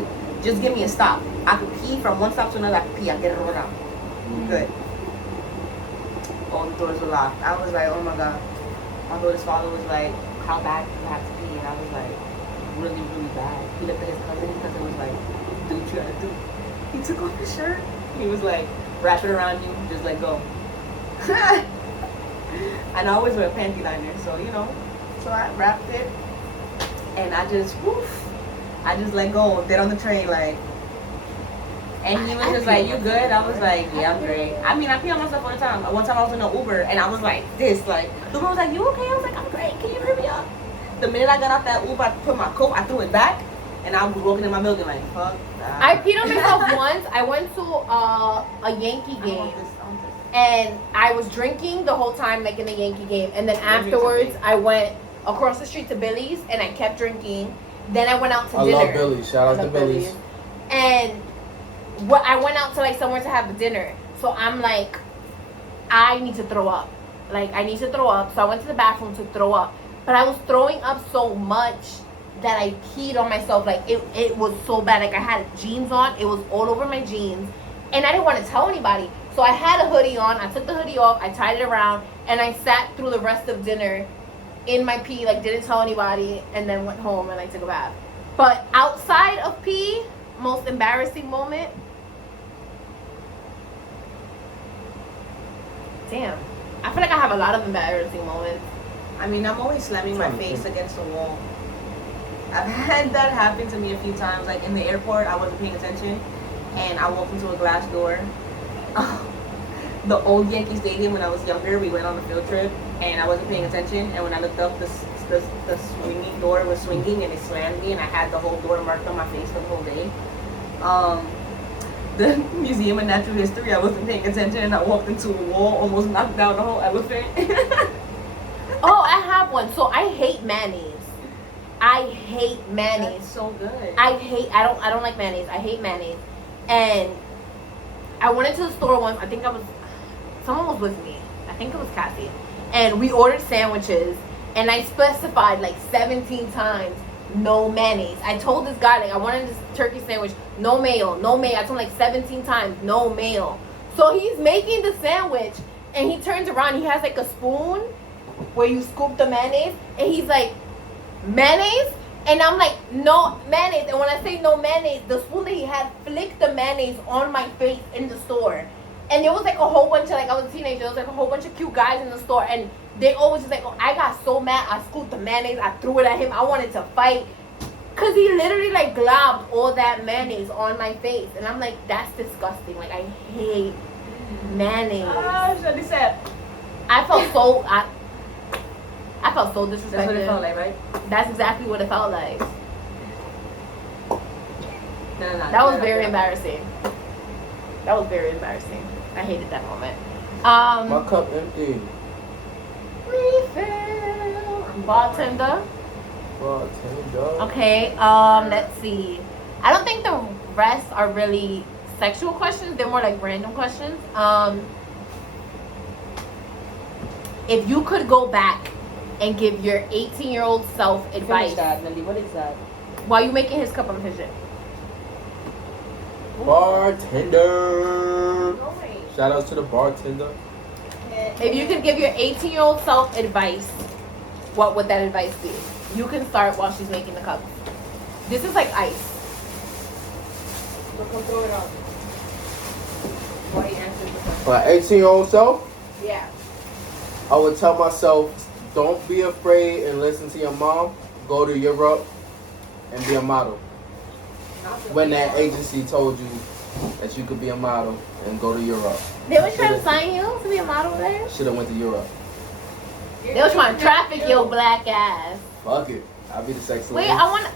just give me a stop. I could pee from one stop to another. I could pee. I get it all out. Good. All the doors were locked. I was like, oh my god. My daughter's father was like, how bad do you have to pee? And I was like, really, really bad. He looked at his cousin. His cousin was like, do what you gotta do. He took off his shirt. He was like, wrap it around you, just let go. And I always wear a panty liner, so you know. So I wrapped it, and I just, I just let go. Dead on the train, like. And he was just like, you good? I was like, yeah, I'm great. I mean, I pee on myself all the time. One time I was in an Uber, and I was like, this, like, the Uber was like, you okay? I was like, I'm great. Can you hurry me up? The minute I got out that Uber, I put my coat, I threw it back, and I was walking in my building like, fuck that. I peed on myself once. I went to a Yankee game, and I was drinking the whole time, like in the Yankee game. And then afterwards, I went across the street to Billy's, and I kept drinking. Then I went out to dinner. I love Billy's. Shout out to Billy's. And I went out to like somewhere to have dinner. So I'm like, I need to throw up. Like, I need to throw up. So I went to the bathroom to throw up. But I was throwing up so much that I peed on myself. Like, it was so bad. Like, I had jeans on. It was all over my jeans. And I didn't want to tell anybody. So I had a hoodie on. I took the hoodie off. I tied it around. And I sat through the rest of dinner in my pee. Like, didn't tell anybody. And then went home and I took a bath. But outside of pee, most embarrassing moment. Damn. I feel like I have a lot of embarrassing moments. I mean, I'm always slamming my face against the wall. I've had that happen to me a few times. Like in the airport, I wasn't paying attention, and I walked into a glass door. The old Yankee Stadium when I was younger, we went on a field trip, and I wasn't paying attention. And when I looked up, the swinging door was swinging, and it slammed me, and I had the whole door marked on my face for the whole day. The Museum of Natural History, I wasn't paying attention, and I walked into a wall, almost knocked down the whole elephant. Oh, I have one. So I hate mayonnaise. I hate mayonnaise. That's so good. I don't like mayonnaise. I hate mayonnaise. And I went into the store once. I think someone was with me. I think it was Cassie. And we ordered sandwiches, and I specified like 17 times no mayonnaise. I told this guy, like, I wanted this turkey sandwich, no mayo, no mayo. I told him like 17 times, no mayo. So he's making the sandwich, and he turns around, he has like a spoon where you scoop the mayonnaise, and he's like, mayonnaise? And I'm like, no mayonnaise. And when I say no mayonnaise, the spoon that he had flicked the mayonnaise on my face in the store. And there was like a whole bunch of, like, I was a teenager, there was like a whole bunch of cute guys in the store, and they always just like, oh, I got so mad, I scooped the mayonnaise, I threw it at him, I wanted to fight. Cause he literally like globbed all that mayonnaise on my face. And I'm like, that's disgusting. Like, I hate mayonnaise. Shadi said. I felt so disrespected. That's what it felt like, right? That's exactly what it felt like. No. That was very embarrassing. That was very embarrassing. I hated that moment. My cup empty. Refill. Bartender. Bartender. Okay, let's see. I don't think the rest are really sexual questions. They're more like random questions. If you could go back and give your 18-year-old self advice. Finish that, Nelly. What is that? While you making his cup of vision. Bartender. No way. Shout out to the bartender. If you could give your 18-year-old self advice, what would that advice be? You can start while she's making the cup. This is like ice. So come throw it out. While he answers the question. My 18-year-old self, Yeah. I would tell myself, don't be afraid and listen to your mom. Go to Europe and be a model. When that agency told you that you could be a model and go to Europe. They were trying to sign you to be a model there? Should have went to Europe. They were trying to traffic your black ass. Fuck it. I'll be the sex Wait, lady. I want to...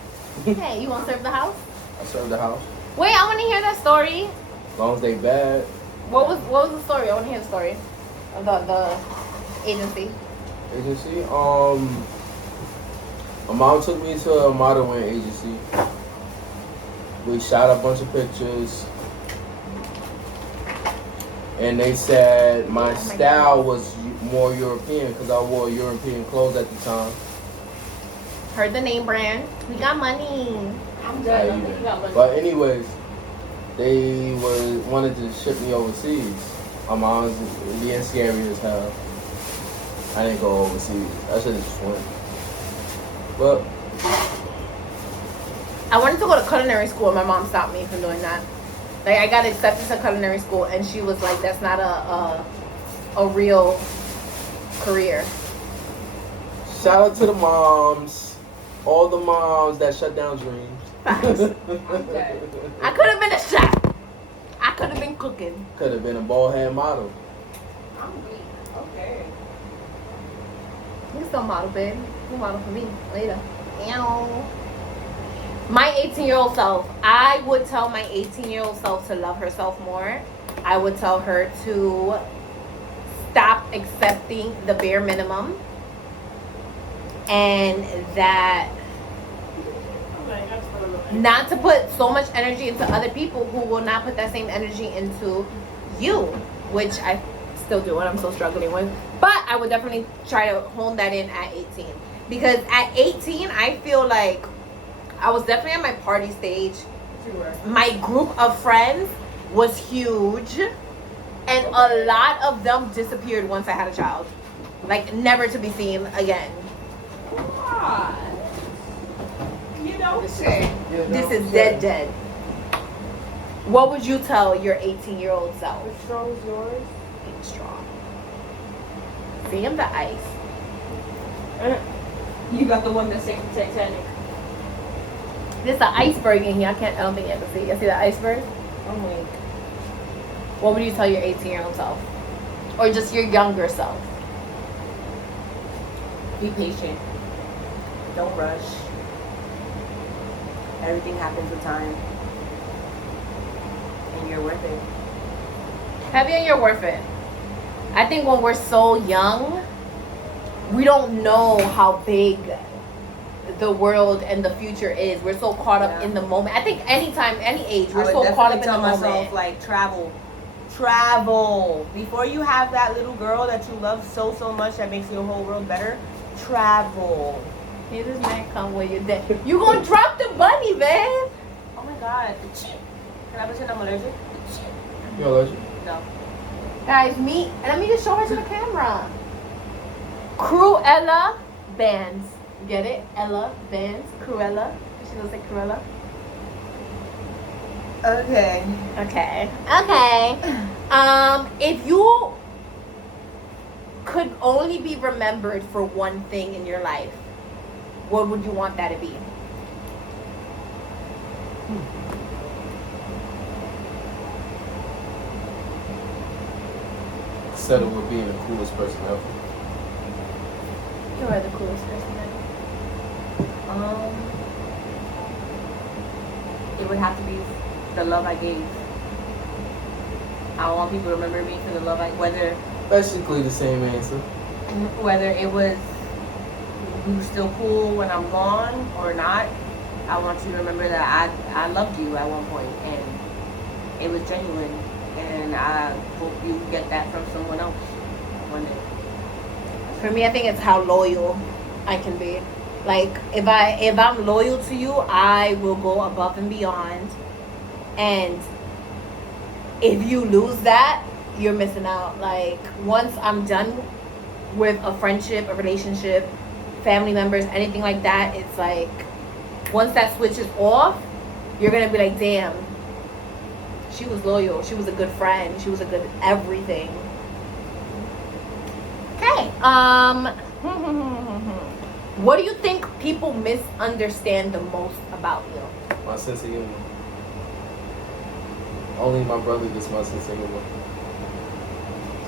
Hey, you want to serve the house? I serve the house. Wait, I want to hear that story. As long as they bad. What was the story? I want to hear the story of the agency. Agency? My mom took me to a modeling agency. We shot a bunch of pictures. And they said my Oh my style was more European because I wore European clothes at the time. Heard the name brand. We got money. I'm Not good. I think even. you got money. But anyways, they wanted to ship me overseas. My mom's being scary as hell. I didn't go overseas. I should have just went. But I wanted to go to culinary school and my mom stopped me from doing that. Like I got accepted to culinary school and she was like, that's not a real career. shout out to the moms, all the moms that shut down dreams. Facts. I could have been a chef. I could have been cooking. Could have been a bald head model. I'm weak. Okay. You can still model, babe. You can model for me later. Ew. My 18-year-old self, I would tell my 18-year-old self to love herself more. I would tell her to stop accepting the bare minimum. And that not to put so much energy into other people who will not put that same energy into you, which I still do and I'm still struggling with. But I would definitely try to hone that in at 18. Because at 18, I feel like I was definitely at my party stage. My group of friends was huge. And a lot of them disappeared once I had a child. Like, never to be seen again. What? You know, This is dead. What would you tell your 18-year-old self? As strong as yours. Being strong. See, I'm the ice. You got the one that sank the Titanic. There's an iceberg in here. I don't think you can see. You see the iceberg? I'm weak. What would you tell your 18-year-old self? Or just your younger self? Be patient. Don't rush. Everything happens with time. And you're worth it. Heavy and you're worth it. I think when we're so young, we don't know how big the world and the future is. We're so caught up in the moment. I think anytime, any age, we're so caught up in the moment. Myself, like, travel. Before you have that little girl that you love so much that makes your whole world better, travel. Here this man come where you're dead. You gonna drop the bunny, man. Oh my god. Can I pretend I'm allergic? You allergic? No. Guys, let me just show her to the camera. Cruella bands. Get it? Ella bands. Cruella. She looks like Cruella. Okay. Okay. If you could only be remembered for one thing in your life, what would you want that to be? Settle with being the coolest person ever. You are the coolest person ever. It would have to be the love I gave. I want people to remember me for the love whether Basically the same answer. it was we were still cool when I'm gone or not. I want you to remember that I loved you at one point and it was genuine, and I hope you get that from someone else one day. For me, I think it's how loyal I can be. Like if I'm loyal to you, I will go above and beyond. And if you lose that, you're missing out. Like once I'm done with a friendship, a relationship, family members, anything like that, it's like once that switch is off, you're gonna be like, damn, she was loyal, she was a good friend, she was a good everything. Okay. What do you think people misunderstand the most about you? My sense of humor. Only my brother gets my sense of humor.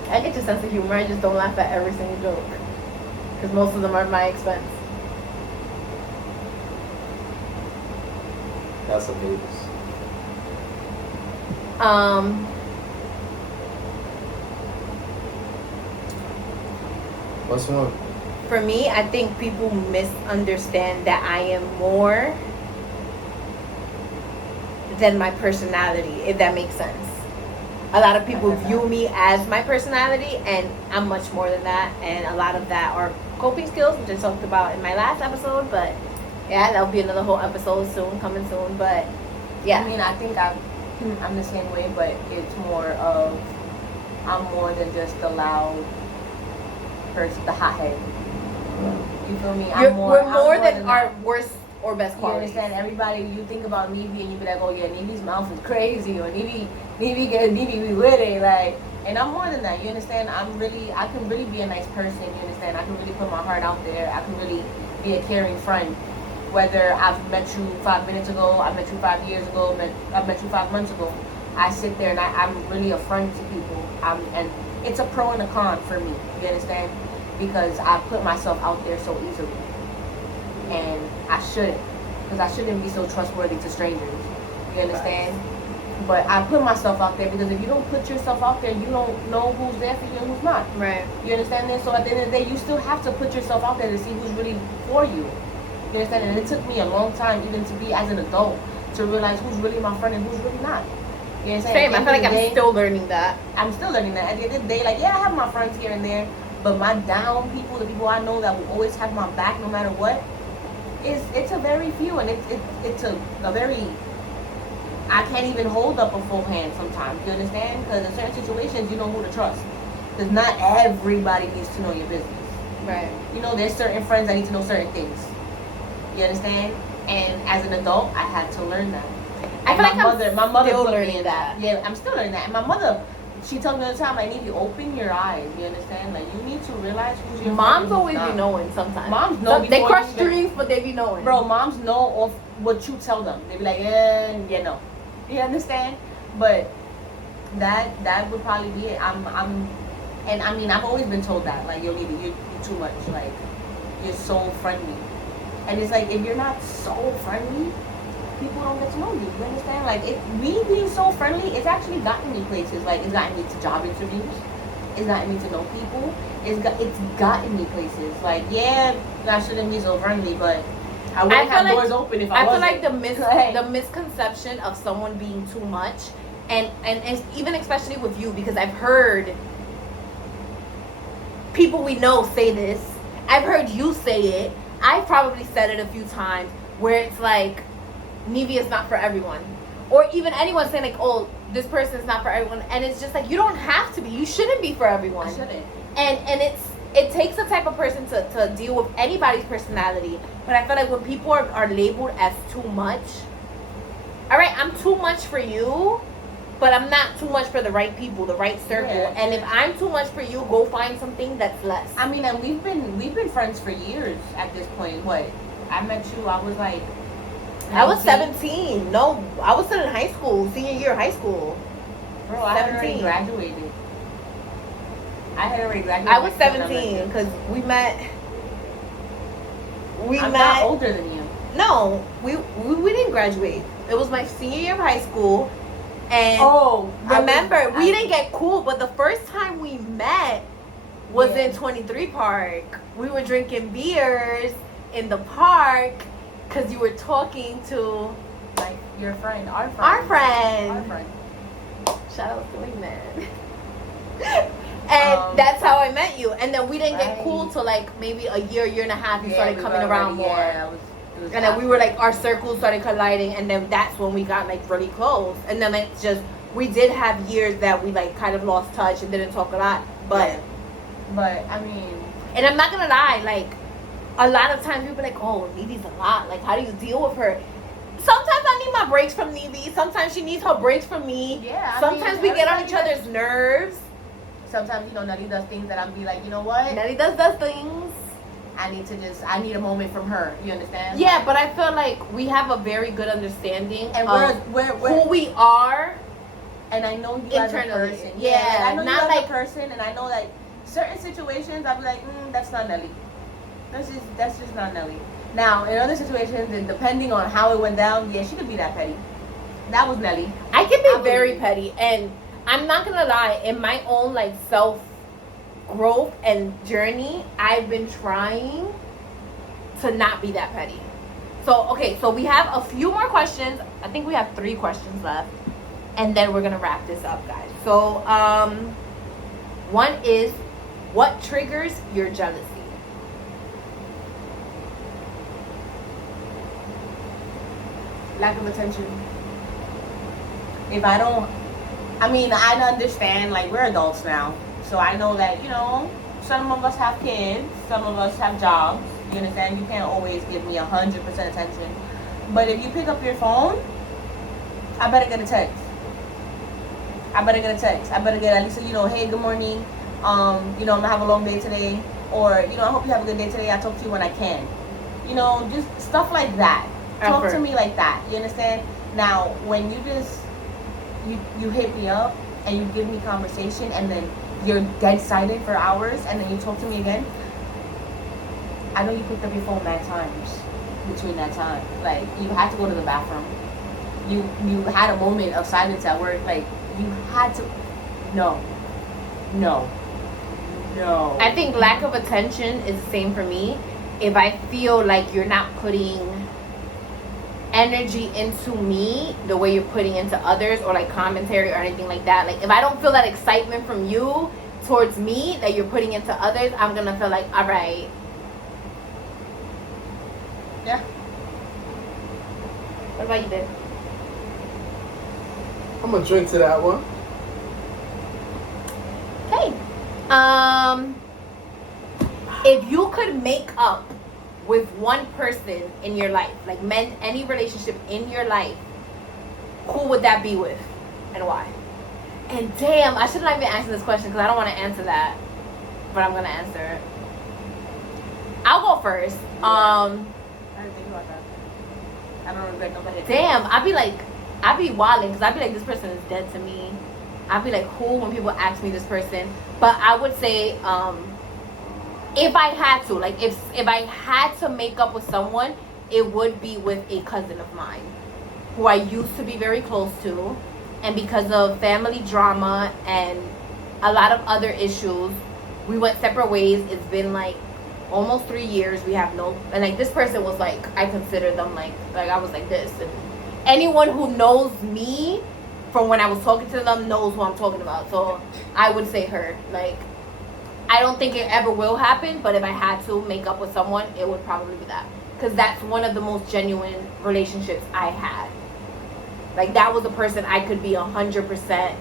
I get your sense of humor, I just don't laugh at every single joke. Because most of them are at my expense. That's some haters. What's one? For me, I think people misunderstand that I am more than my personality, if that makes sense. a lot of people view me as my personality, and I'm much more than that. And a lot of that are coping skills, which I talked about in my last episode. But yeah, that'll be another whole episode soon, coming soon. But yeah, I mean, I think I'm the same way, but it's more of I'm more than just the loud person, the hothead. You feel me? we're more than our worst or best You qualities. understand? Everybody, you think about Nivi and you be like, oh yeah, Nivi's mouth is crazy, or Nivi we with it, like. And I'm more than that. You understand? I can really be a nice person. You understand? I can really put my heart out there. I can really be a caring friend. Whether I've met you 5 minutes ago, I met you 5 years ago, I met you 5 months ago. I sit there and I'm really a friend to people. And it's a pro and a con for me. You understand? Because I put myself out there so easily. And I shouldn't. Because I shouldn't be so trustworthy to strangers. You understand? But I put myself out there because if you don't put yourself out there, you don't know who's there for you and who's not. Right. You understand this? So at the end of the day, you still have to put yourself out there to see who's really for you. You understand? And it took me a long time, even to be as an adult, to realize who's really my friend and who's really not. You understand? Same. I feel like I'm still learning that. I'm still learning that. At the end of the day, like, yeah, I have my friends here and there, but my down people, the people I know that will always have my back no matter what, it's a very few, and it's a very, I can't even hold up a full hand sometimes. You understand? Because in certain situations, you know who to trust. Because not everybody needs to know your business. Right. You know, there's certain friends that need to know certain things. You understand? And as an adult, I had to learn that. I feel like my mother still put me learning in that. Yeah, I'm still learning that. And my mother, she tells me all the time, I need you to open your eyes. You understand? Like, you need to realize who's your Moms friend and always who's be not. knowing sometimes. Moms know They before crush you even- dreams, but they be knowing. Bro, moms know off what you tell them. They be like, yeah, no. You understand? But that would probably be it. And I mean, I've always been told that, like, yo, Nivi, you're too much. Like, you're so friendly. And it's like, if you're not so friendly, people don't get to know you. You understand? Like, me being so friendly, it's actually gotten me places. Like, it's gotten me to job interviews. It's gotten me to know people. It's gotten me places. Like, yeah, I shouldn't be so friendly, but I wouldn't feel have like- doors open if I feel wasn't. like the misconception of someone being too much, and even especially with you, because I've heard people we know say this. I've heard you say it. I've probably said it a few times where it's like, Nivi is not for everyone. Or even anyone saying like, oh, this person is not for everyone. And it's just like, you don't have to be. You shouldn't be for everyone. I shouldn't. And it takes a type of person to deal with anybody's personality. But I feel like when people are labeled as too much, all right, I'm too much for you, but I'm not too much for the right people, the right circle. Yeah. And if I'm too much for you, go find something that's less. I mean, and we've been friends for years at this point. What? I met you, I was like, I was 19. 17. No, I was still in high school, senior year of high school. Bro, I had already 17. graduated. I had already graduated. I was when I met 17 you. because we met. I'm not older than you. No, we didn't graduate. It was my senior year of high school, and remember we didn't get cool. But the first time we met was in 23 Park. We were drinking beers in the park because you were talking to Like your friend, our friend. our friend. Our friend. Shout out to Wingman. And that's how I met you. And then we didn't get cool till like maybe a year and a half. You started we coming were around already- more. Yeah, it was And then we were like, our circles started colliding, and then that's when we got like really close. And then it's just, we did have years that we like kind of lost touch and didn't talk a lot. But, Yeah. But I mean, and I'm not gonna lie, like, a lot of times people are like, oh, Nivi's a lot. Like, how do you deal with her? Sometimes I need my breaks from Nivi. Sometimes she needs her breaks from me. yeah. I Sometimes mean, we get on everybody each other's nerves. Sometimes, you know, Nelly does things that I'll be like, you know what? Nelly does things. I need a moment from her. You understand? Yeah, but I feel like we have a very good understanding And of we're who we are. and I know you as a Internally. person. Yeah, like, I know not you as like- a person, and I know like certain situations I'll be like, that's not Nelly. That's just not Nelly. Now, in other situations, and depending on how it went down, yeah, she could be that petty. That was Nelly. I can be I very believe. petty, and I'm not gonna lie, in my own like self growth and journey, I've been trying to not be that petty. So okay, so we have a few more questions. I think we have 3 questions left, and then we're gonna wrap this up, guys. So, one is, what triggers your jealousy? Lack of attention. If I don't, I mean, I understand, like, we're adults now. So I know that, some of us have kids, some of us have jobs. You understand? You can't always give me 100% attention. But if you pick up your phone, I better get a text. I better get at least, hey, good morning. I'm gonna have a long day today. Or, I hope you have a good day today. I'll talk to you when I can. Just stuff like that. Talk to me like that. You understand? Now, when you just, you hit me up and you give me conversation and then you're dead silent for hours and then you talk to me again, I know you picked up your phone mad times between that time. Like, you had to go to the bathroom. You had a moment of silence at work. Like, you had to. No. I think lack of attention is the same for me. If I feel like you're not putting energy into me the way you're putting into others, or like commentary or anything like that, like if I don't feel that excitement from you towards me that you're putting into others, I'm gonna feel like, all right. Yeah. What about you, babe? I'm gonna drink to that one. Okay. If you could make up with one person in your life, like any relationship in your life, who would that be with and why? And damn, I should not even answer this question because I don't want to answer that, but I'm gonna answer it. I'll go first. Yeah. I didn't think about that. I don't regret nobody. Damn, I'd be wilding because I'd be like, this person is dead to me. I'd be like, who, when people ask me this person. But I would say, if I had to, like if I had to make up with someone, it would be with a cousin of mine who I used to be very close to, and because of family drama and a lot of other issues, we went separate ways. It's been like almost 3 years. We have and like this person was like, I consider them like I was like this, and anyone who knows me from when I was talking to them knows who I'm talking about. So I would say her. Like, I don't think it ever will happen, but if I had to make up with someone, it would probably be that. Because that's one of the most genuine relationships I had. Like, that was a person I could be 100%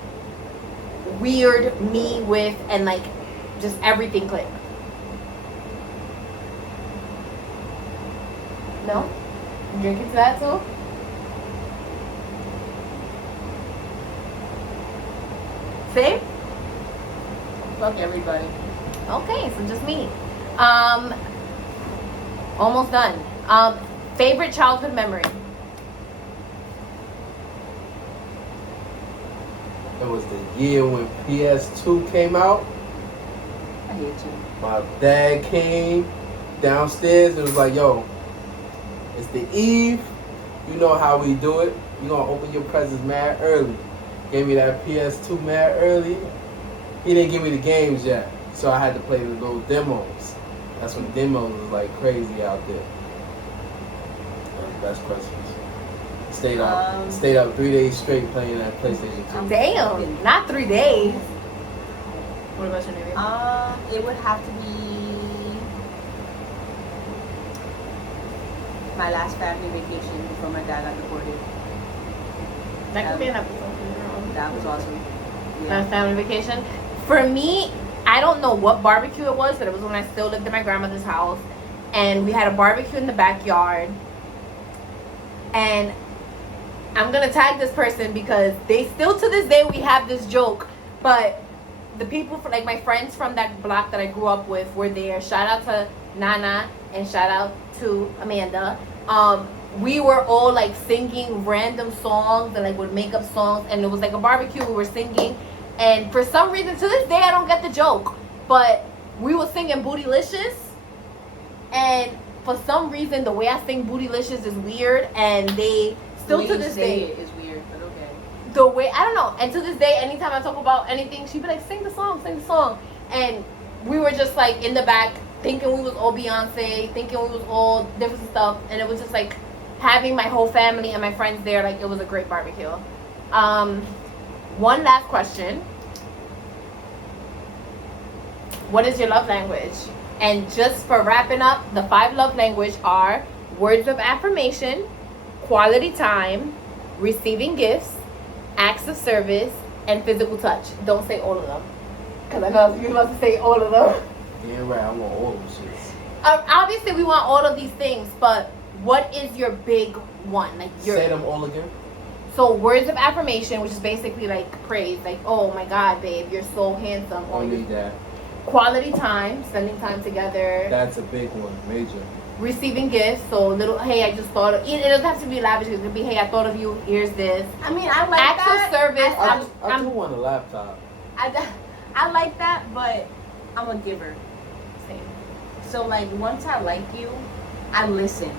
weird me with, and like, just everything clicked. No? You drinking to that too? Same? Fuck everybody. Okay, so just me. Almost done. Favorite childhood memory? It was the year when PS2 came out. I hate you. My dad came downstairs and was like, yo, it's the eve. You know how we do it. You gonna open your presents mad early. Gave me that PS2 mad early. He didn't give me the games yet, so I had to play the little demos. That's when demos was like crazy out there. Best questions. Stayed up 3 days straight playing that PlayStation 2. Damn, not 3 days. What about your name? It would have to be my last family vacation before my dad got deported. That could be an episode. That was awesome. Last family vacation. For me, I don't know what barbecue it was, but it was when I still lived in my grandmother's house, and we had a barbecue in the backyard. And I'm gonna tag this person because they still to this day we have this joke, but the people like my friends from that block that I grew up with were there. Shout out to Nana and shout out to Amanda. We were all like singing random songs and like would make up songs, and it was like a barbecue. We were singing, and for some reason to this day I don't get the joke, but we were singing Bootylicious, and for some reason the way I sing Bootylicious is weird, and they still to this day it is weird, but okay. The way, I don't know, and to this day anytime I talk about anything she'd be like, sing the song, and we were just like in the back thinking we was all Beyonce, thinking we was all different stuff, and it was just like having my whole family and my friends there. Like, it was a great barbecue. One last question. What is your love language? And just for wrapping up, the 5 love language are words of affirmation, quality time, receiving gifts, acts of service, and physical touch. Don't say all of them, because I know you're about to say all of them. Yeah, right. I want all them shits. Obviously, we want all of these things, but what is your big one? Like your Say them all again. So words of affirmation, which is basically like praise, like oh my God, babe, you're so handsome. I need that. Quality time, spending time together. That's a big one, major. Receiving gifts, so little, hey, I just thought of, it doesn't have to be lavish, it could be, hey, I thought of you, here's this. I mean, I like Acts that. of service, I do want a laptop. I like that, but I'm a giver. Same. So like once I like you, I listen.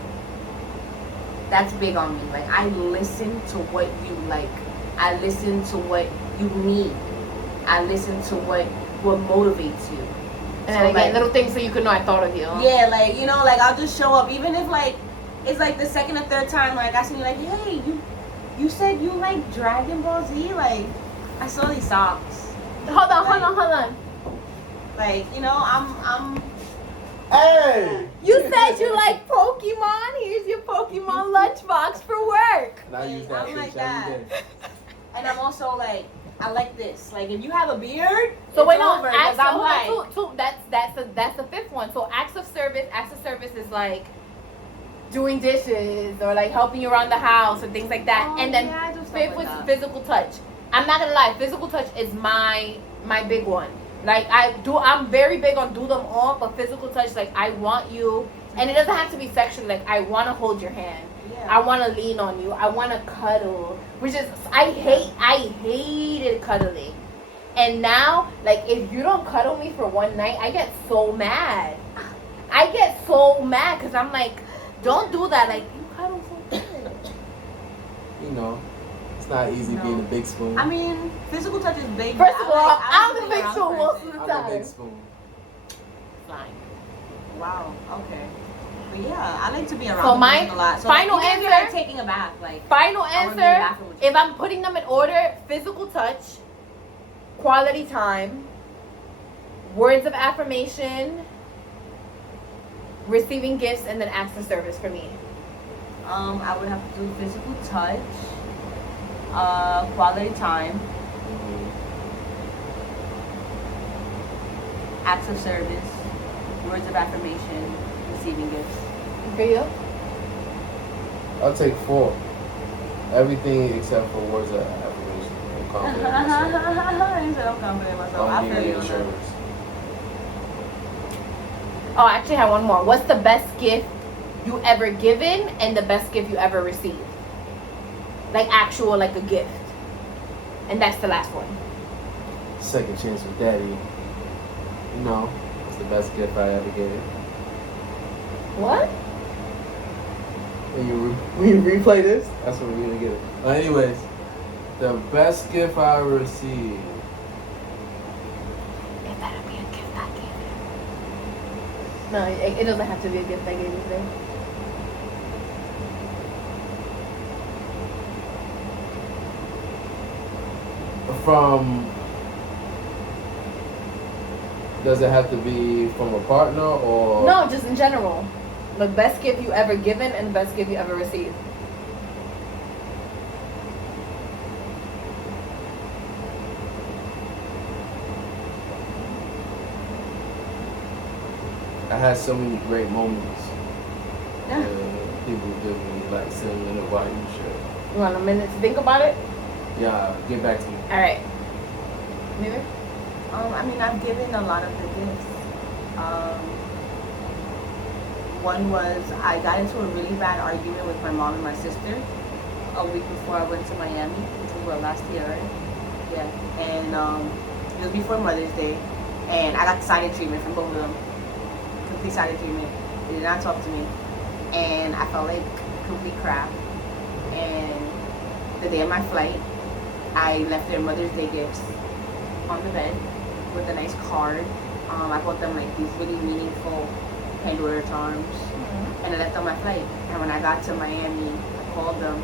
That's big on me. Like I listen to what you like. I listen to what you need. I listen to what motivates you. And So, then again, like, little things so you can know I thought of you. yeah, like you know, like I'll just show up, even if like it's like the second or third time, like I see you, like, hey, you said you like Dragon Ball Z, like I saw these socks. Hold on. Like you know, I'm. Hey! You said you like Pokemon. Here's your Pokemon lunchbox for work. And I use that I'm like shit every that. day. And I'm also like, I like this. Like if you have a beard, So it's wait, no, over, 'cause I'm like, two. That's the 5th one. So acts of service. Acts of service is like doing dishes or like helping you around the house or things like that. Oh, And then yeah, I do stuff 5th like was that. physical touch. I'm not gonna lie, physical touch is my big one. Like I'm very big on do them all, but physical touch, like I want you, and it doesn't have to be sexual. Like I want to hold your hand. yeah. I want to lean on you. I want to cuddle, which is I hated cuddling, and now like if you don't cuddle me for one night, I get so mad. I get so mad because I'm like, don't do that. Like you cuddle so good. You know, it's not easy No. being a big spoon. I mean, physical touch is big. First of all, I I'm like the big being spoon around most person. of the I'm a time. big spoon. Fine. Wow. Okay. But yeah, I like to be around So the my person a lot. So final even if you're answer- like taking a bath, like Final I wanna be in the answer, bathroom with you. if I'm putting them in order, physical touch, quality time, words of affirmation, receiving gifts, and then acts of service for me. I would have to do physical touch, quality time, Mhm. acts of service, words of affirmation, receiving gifts. For you? I'll take 4. Everything except for words of affirmation and confidence in myself. You said I'm confident in myself. I Don't feel need you any on that. insurance. Oh, I actually have one more. What's the best gift you ever given and the best gift you ever received? Like actual, like a gift. And that's the last one. Second chance with daddy. You know, it's the best gift I ever gave. What? When you replay this, that's when we're gonna get it. But anyways, the best gift I ever received. It better be a gift I gave you. No, it doesn't have to be a gift I gave you today. From, does it have to be from a partner or? No, just in general. The best gift you ever given and the best gift you ever received. I had so many great moments. Yeah. People give me like sentimental value shit. You want a minute to think about it? Yeah, get back to me. Alright. Nivi? I mean, I've given a lot of the gifts. One was I got into a really bad argument with my mom and my sister a week before I went to Miami, which was what, last year, right? Yeah. And it was before Mother's Day, and I got silent treatment from both of them. Complete silent treatment. They did not talk to me, and I felt like complete crap. And the day of my flight, I left their Mother's Day gifts on the bed with a nice card. I bought them like these really meaningful Pandora charms, and I left on my flight. And when I got to Miami, I called them,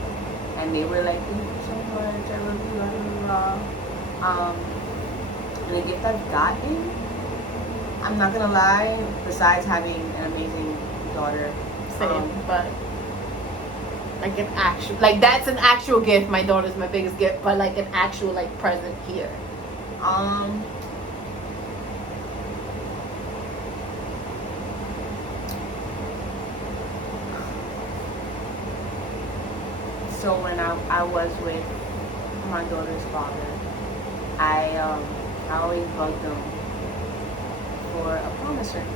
and they were like, "Thank you so much, I love you, blah, blah, blah." And the gift I've gotten, I'm not gonna lie, besides having an amazing daughter. Same, but like an actual, like that's an actual gift. My daughter's my biggest gift, but like an actual like present here. So when I was with my daughter's father, I always bugged him for a promise ring.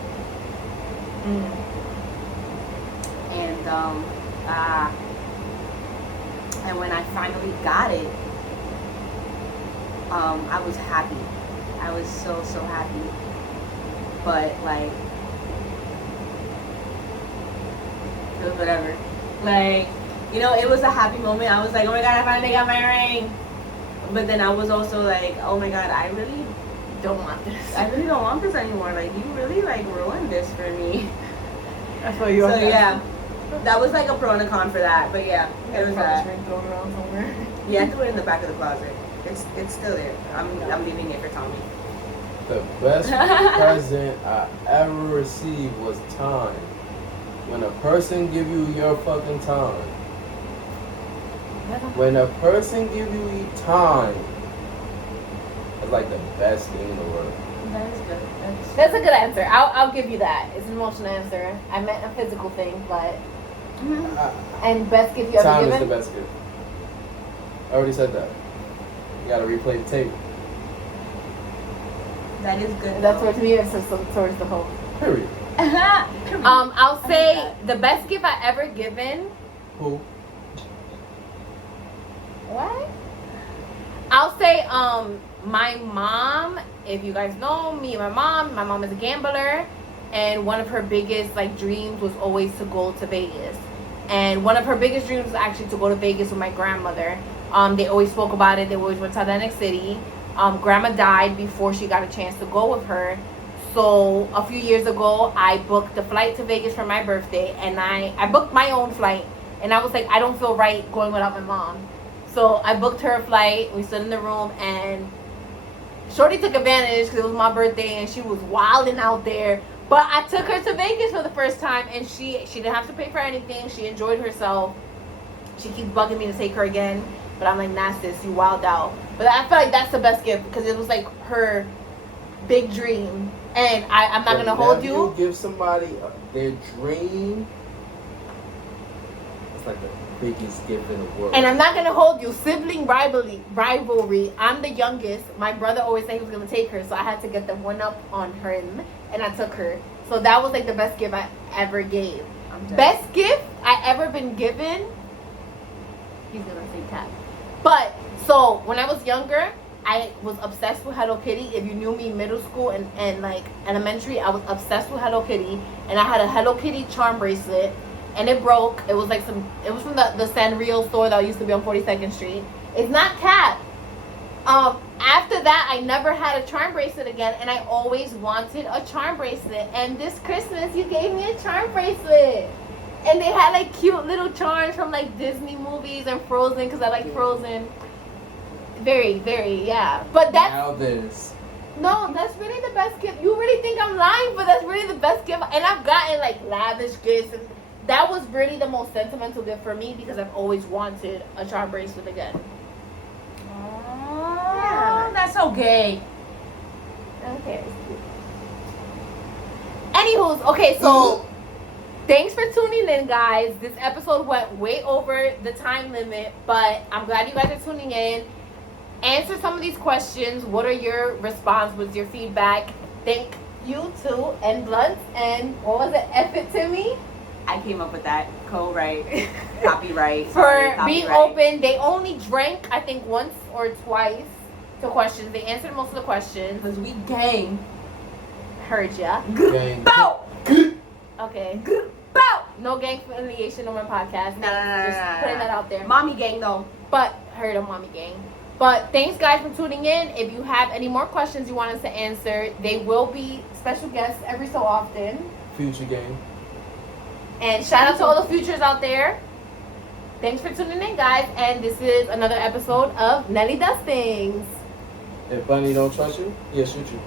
And when I finally got it, I was happy. I was so happy. But like, it was whatever. Like, you know, it was a happy moment. I was like, oh my god, I finally got my ring. But then I was also like, oh my god, I really Don't want this. I really don't want this anymore. Like, you really like ruined this for me. That's what you. So yeah, that was like a pro and a con for that. But yeah, it was that. Ring thrown around somewhere. Yeah, I threw it in the back of the closet. It's still there. I'm leaving it for Tommy. The best present I ever received was time. When a person give you your fucking time. When a person give you time, it's like the best thing in the world. That is good. That's a good answer. I'll give you that. It's an emotional answer. I meant a physical thing, but and best gift you ever Time given? is the best gift. I already said that. You gotta replay the tape. That is good. That's what to me it's towards the hope. Period. I'll say the best gift I ever given. Who? What? I'll say my mom, if you guys know me and my mom is a gambler, and one of her biggest like dreams was always to go to Vegas. And one of her biggest dreams was actually to go to Vegas with my grandmother. They always spoke about it. They always went to Atlantic City. Grandma died before she got a chance to go with her. So a few years ago, I booked the flight to Vegas for my birthday, and I booked my own flight. And I was like, I don't feel right going without my mom. So I booked her a flight. We stood in the room, and Shorty took advantage because it was my birthday, and she was wilding out there. But I took her to Vegas for the first time, and she didn't have to pay for anything. She enjoyed herself. She keeps bugging me to take her again, but I'm like, nah, sis, you wild out. But I feel like that's the best gift because it was like her big dream, and I'm not gonna hold you. Give somebody their dream. It's like the biggest gift in the world. And I'm not gonna hold you. Sibling rivalry. I'm the youngest. My brother always said he was gonna take her, so I had to get the one up on him, and I took her. So that was like the best gift I ever gave. Best gift I ever been given. He's gonna say cat. But so when I was younger, I was obsessed with Hello Kitty. If you knew me in middle school and like elementary, I was obsessed with Hello Kitty, and I had a Hello Kitty charm bracelet. And it broke. It was like it was from the Sanrio store that used to be on 42nd Street. It's not cap. After that, I never had a charm bracelet again, and I always wanted a charm bracelet. And this Christmas, you gave me a charm bracelet. And they had like cute little charms from like Disney movies and Frozen, because I like Frozen. Very, very, yeah. But that's... Now this. No, that's really the best gift. You really think I'm lying, but that's really the best gift. And I've gotten like lavish gifts, and that was really the most sentimental gift for me because I've always wanted a charm bracelet again. Oh, that's so gay. Okay. Anywho's, okay, so thanks for tuning in, guys. This episode went way over the time limit, but I'm glad you guys are tuning in. Answer some of these questions. What are your responses? What's your feedback? Thank you to N Blunt and what was it? F it to me. I came up with that. Co-write, copyright. For being open. They only drank, I think, once or twice to questions. They answered most of the questions. Because we gang. Heard ya. Gang. Bow! Okay. Bow! No gang affiliation on my podcast. No. Just putting that out there. Mommy gang, though. But heard of Mommy Gang. But thanks, guys, for tuning in. If you have any more questions you want us to answer, they will be special guests every so often. Future game. And shout out to all the futures out there. Thanks for tuning in, guys. And this is another episode of Nelly Does Things. If Bunny don't trust you, he'll shoot you.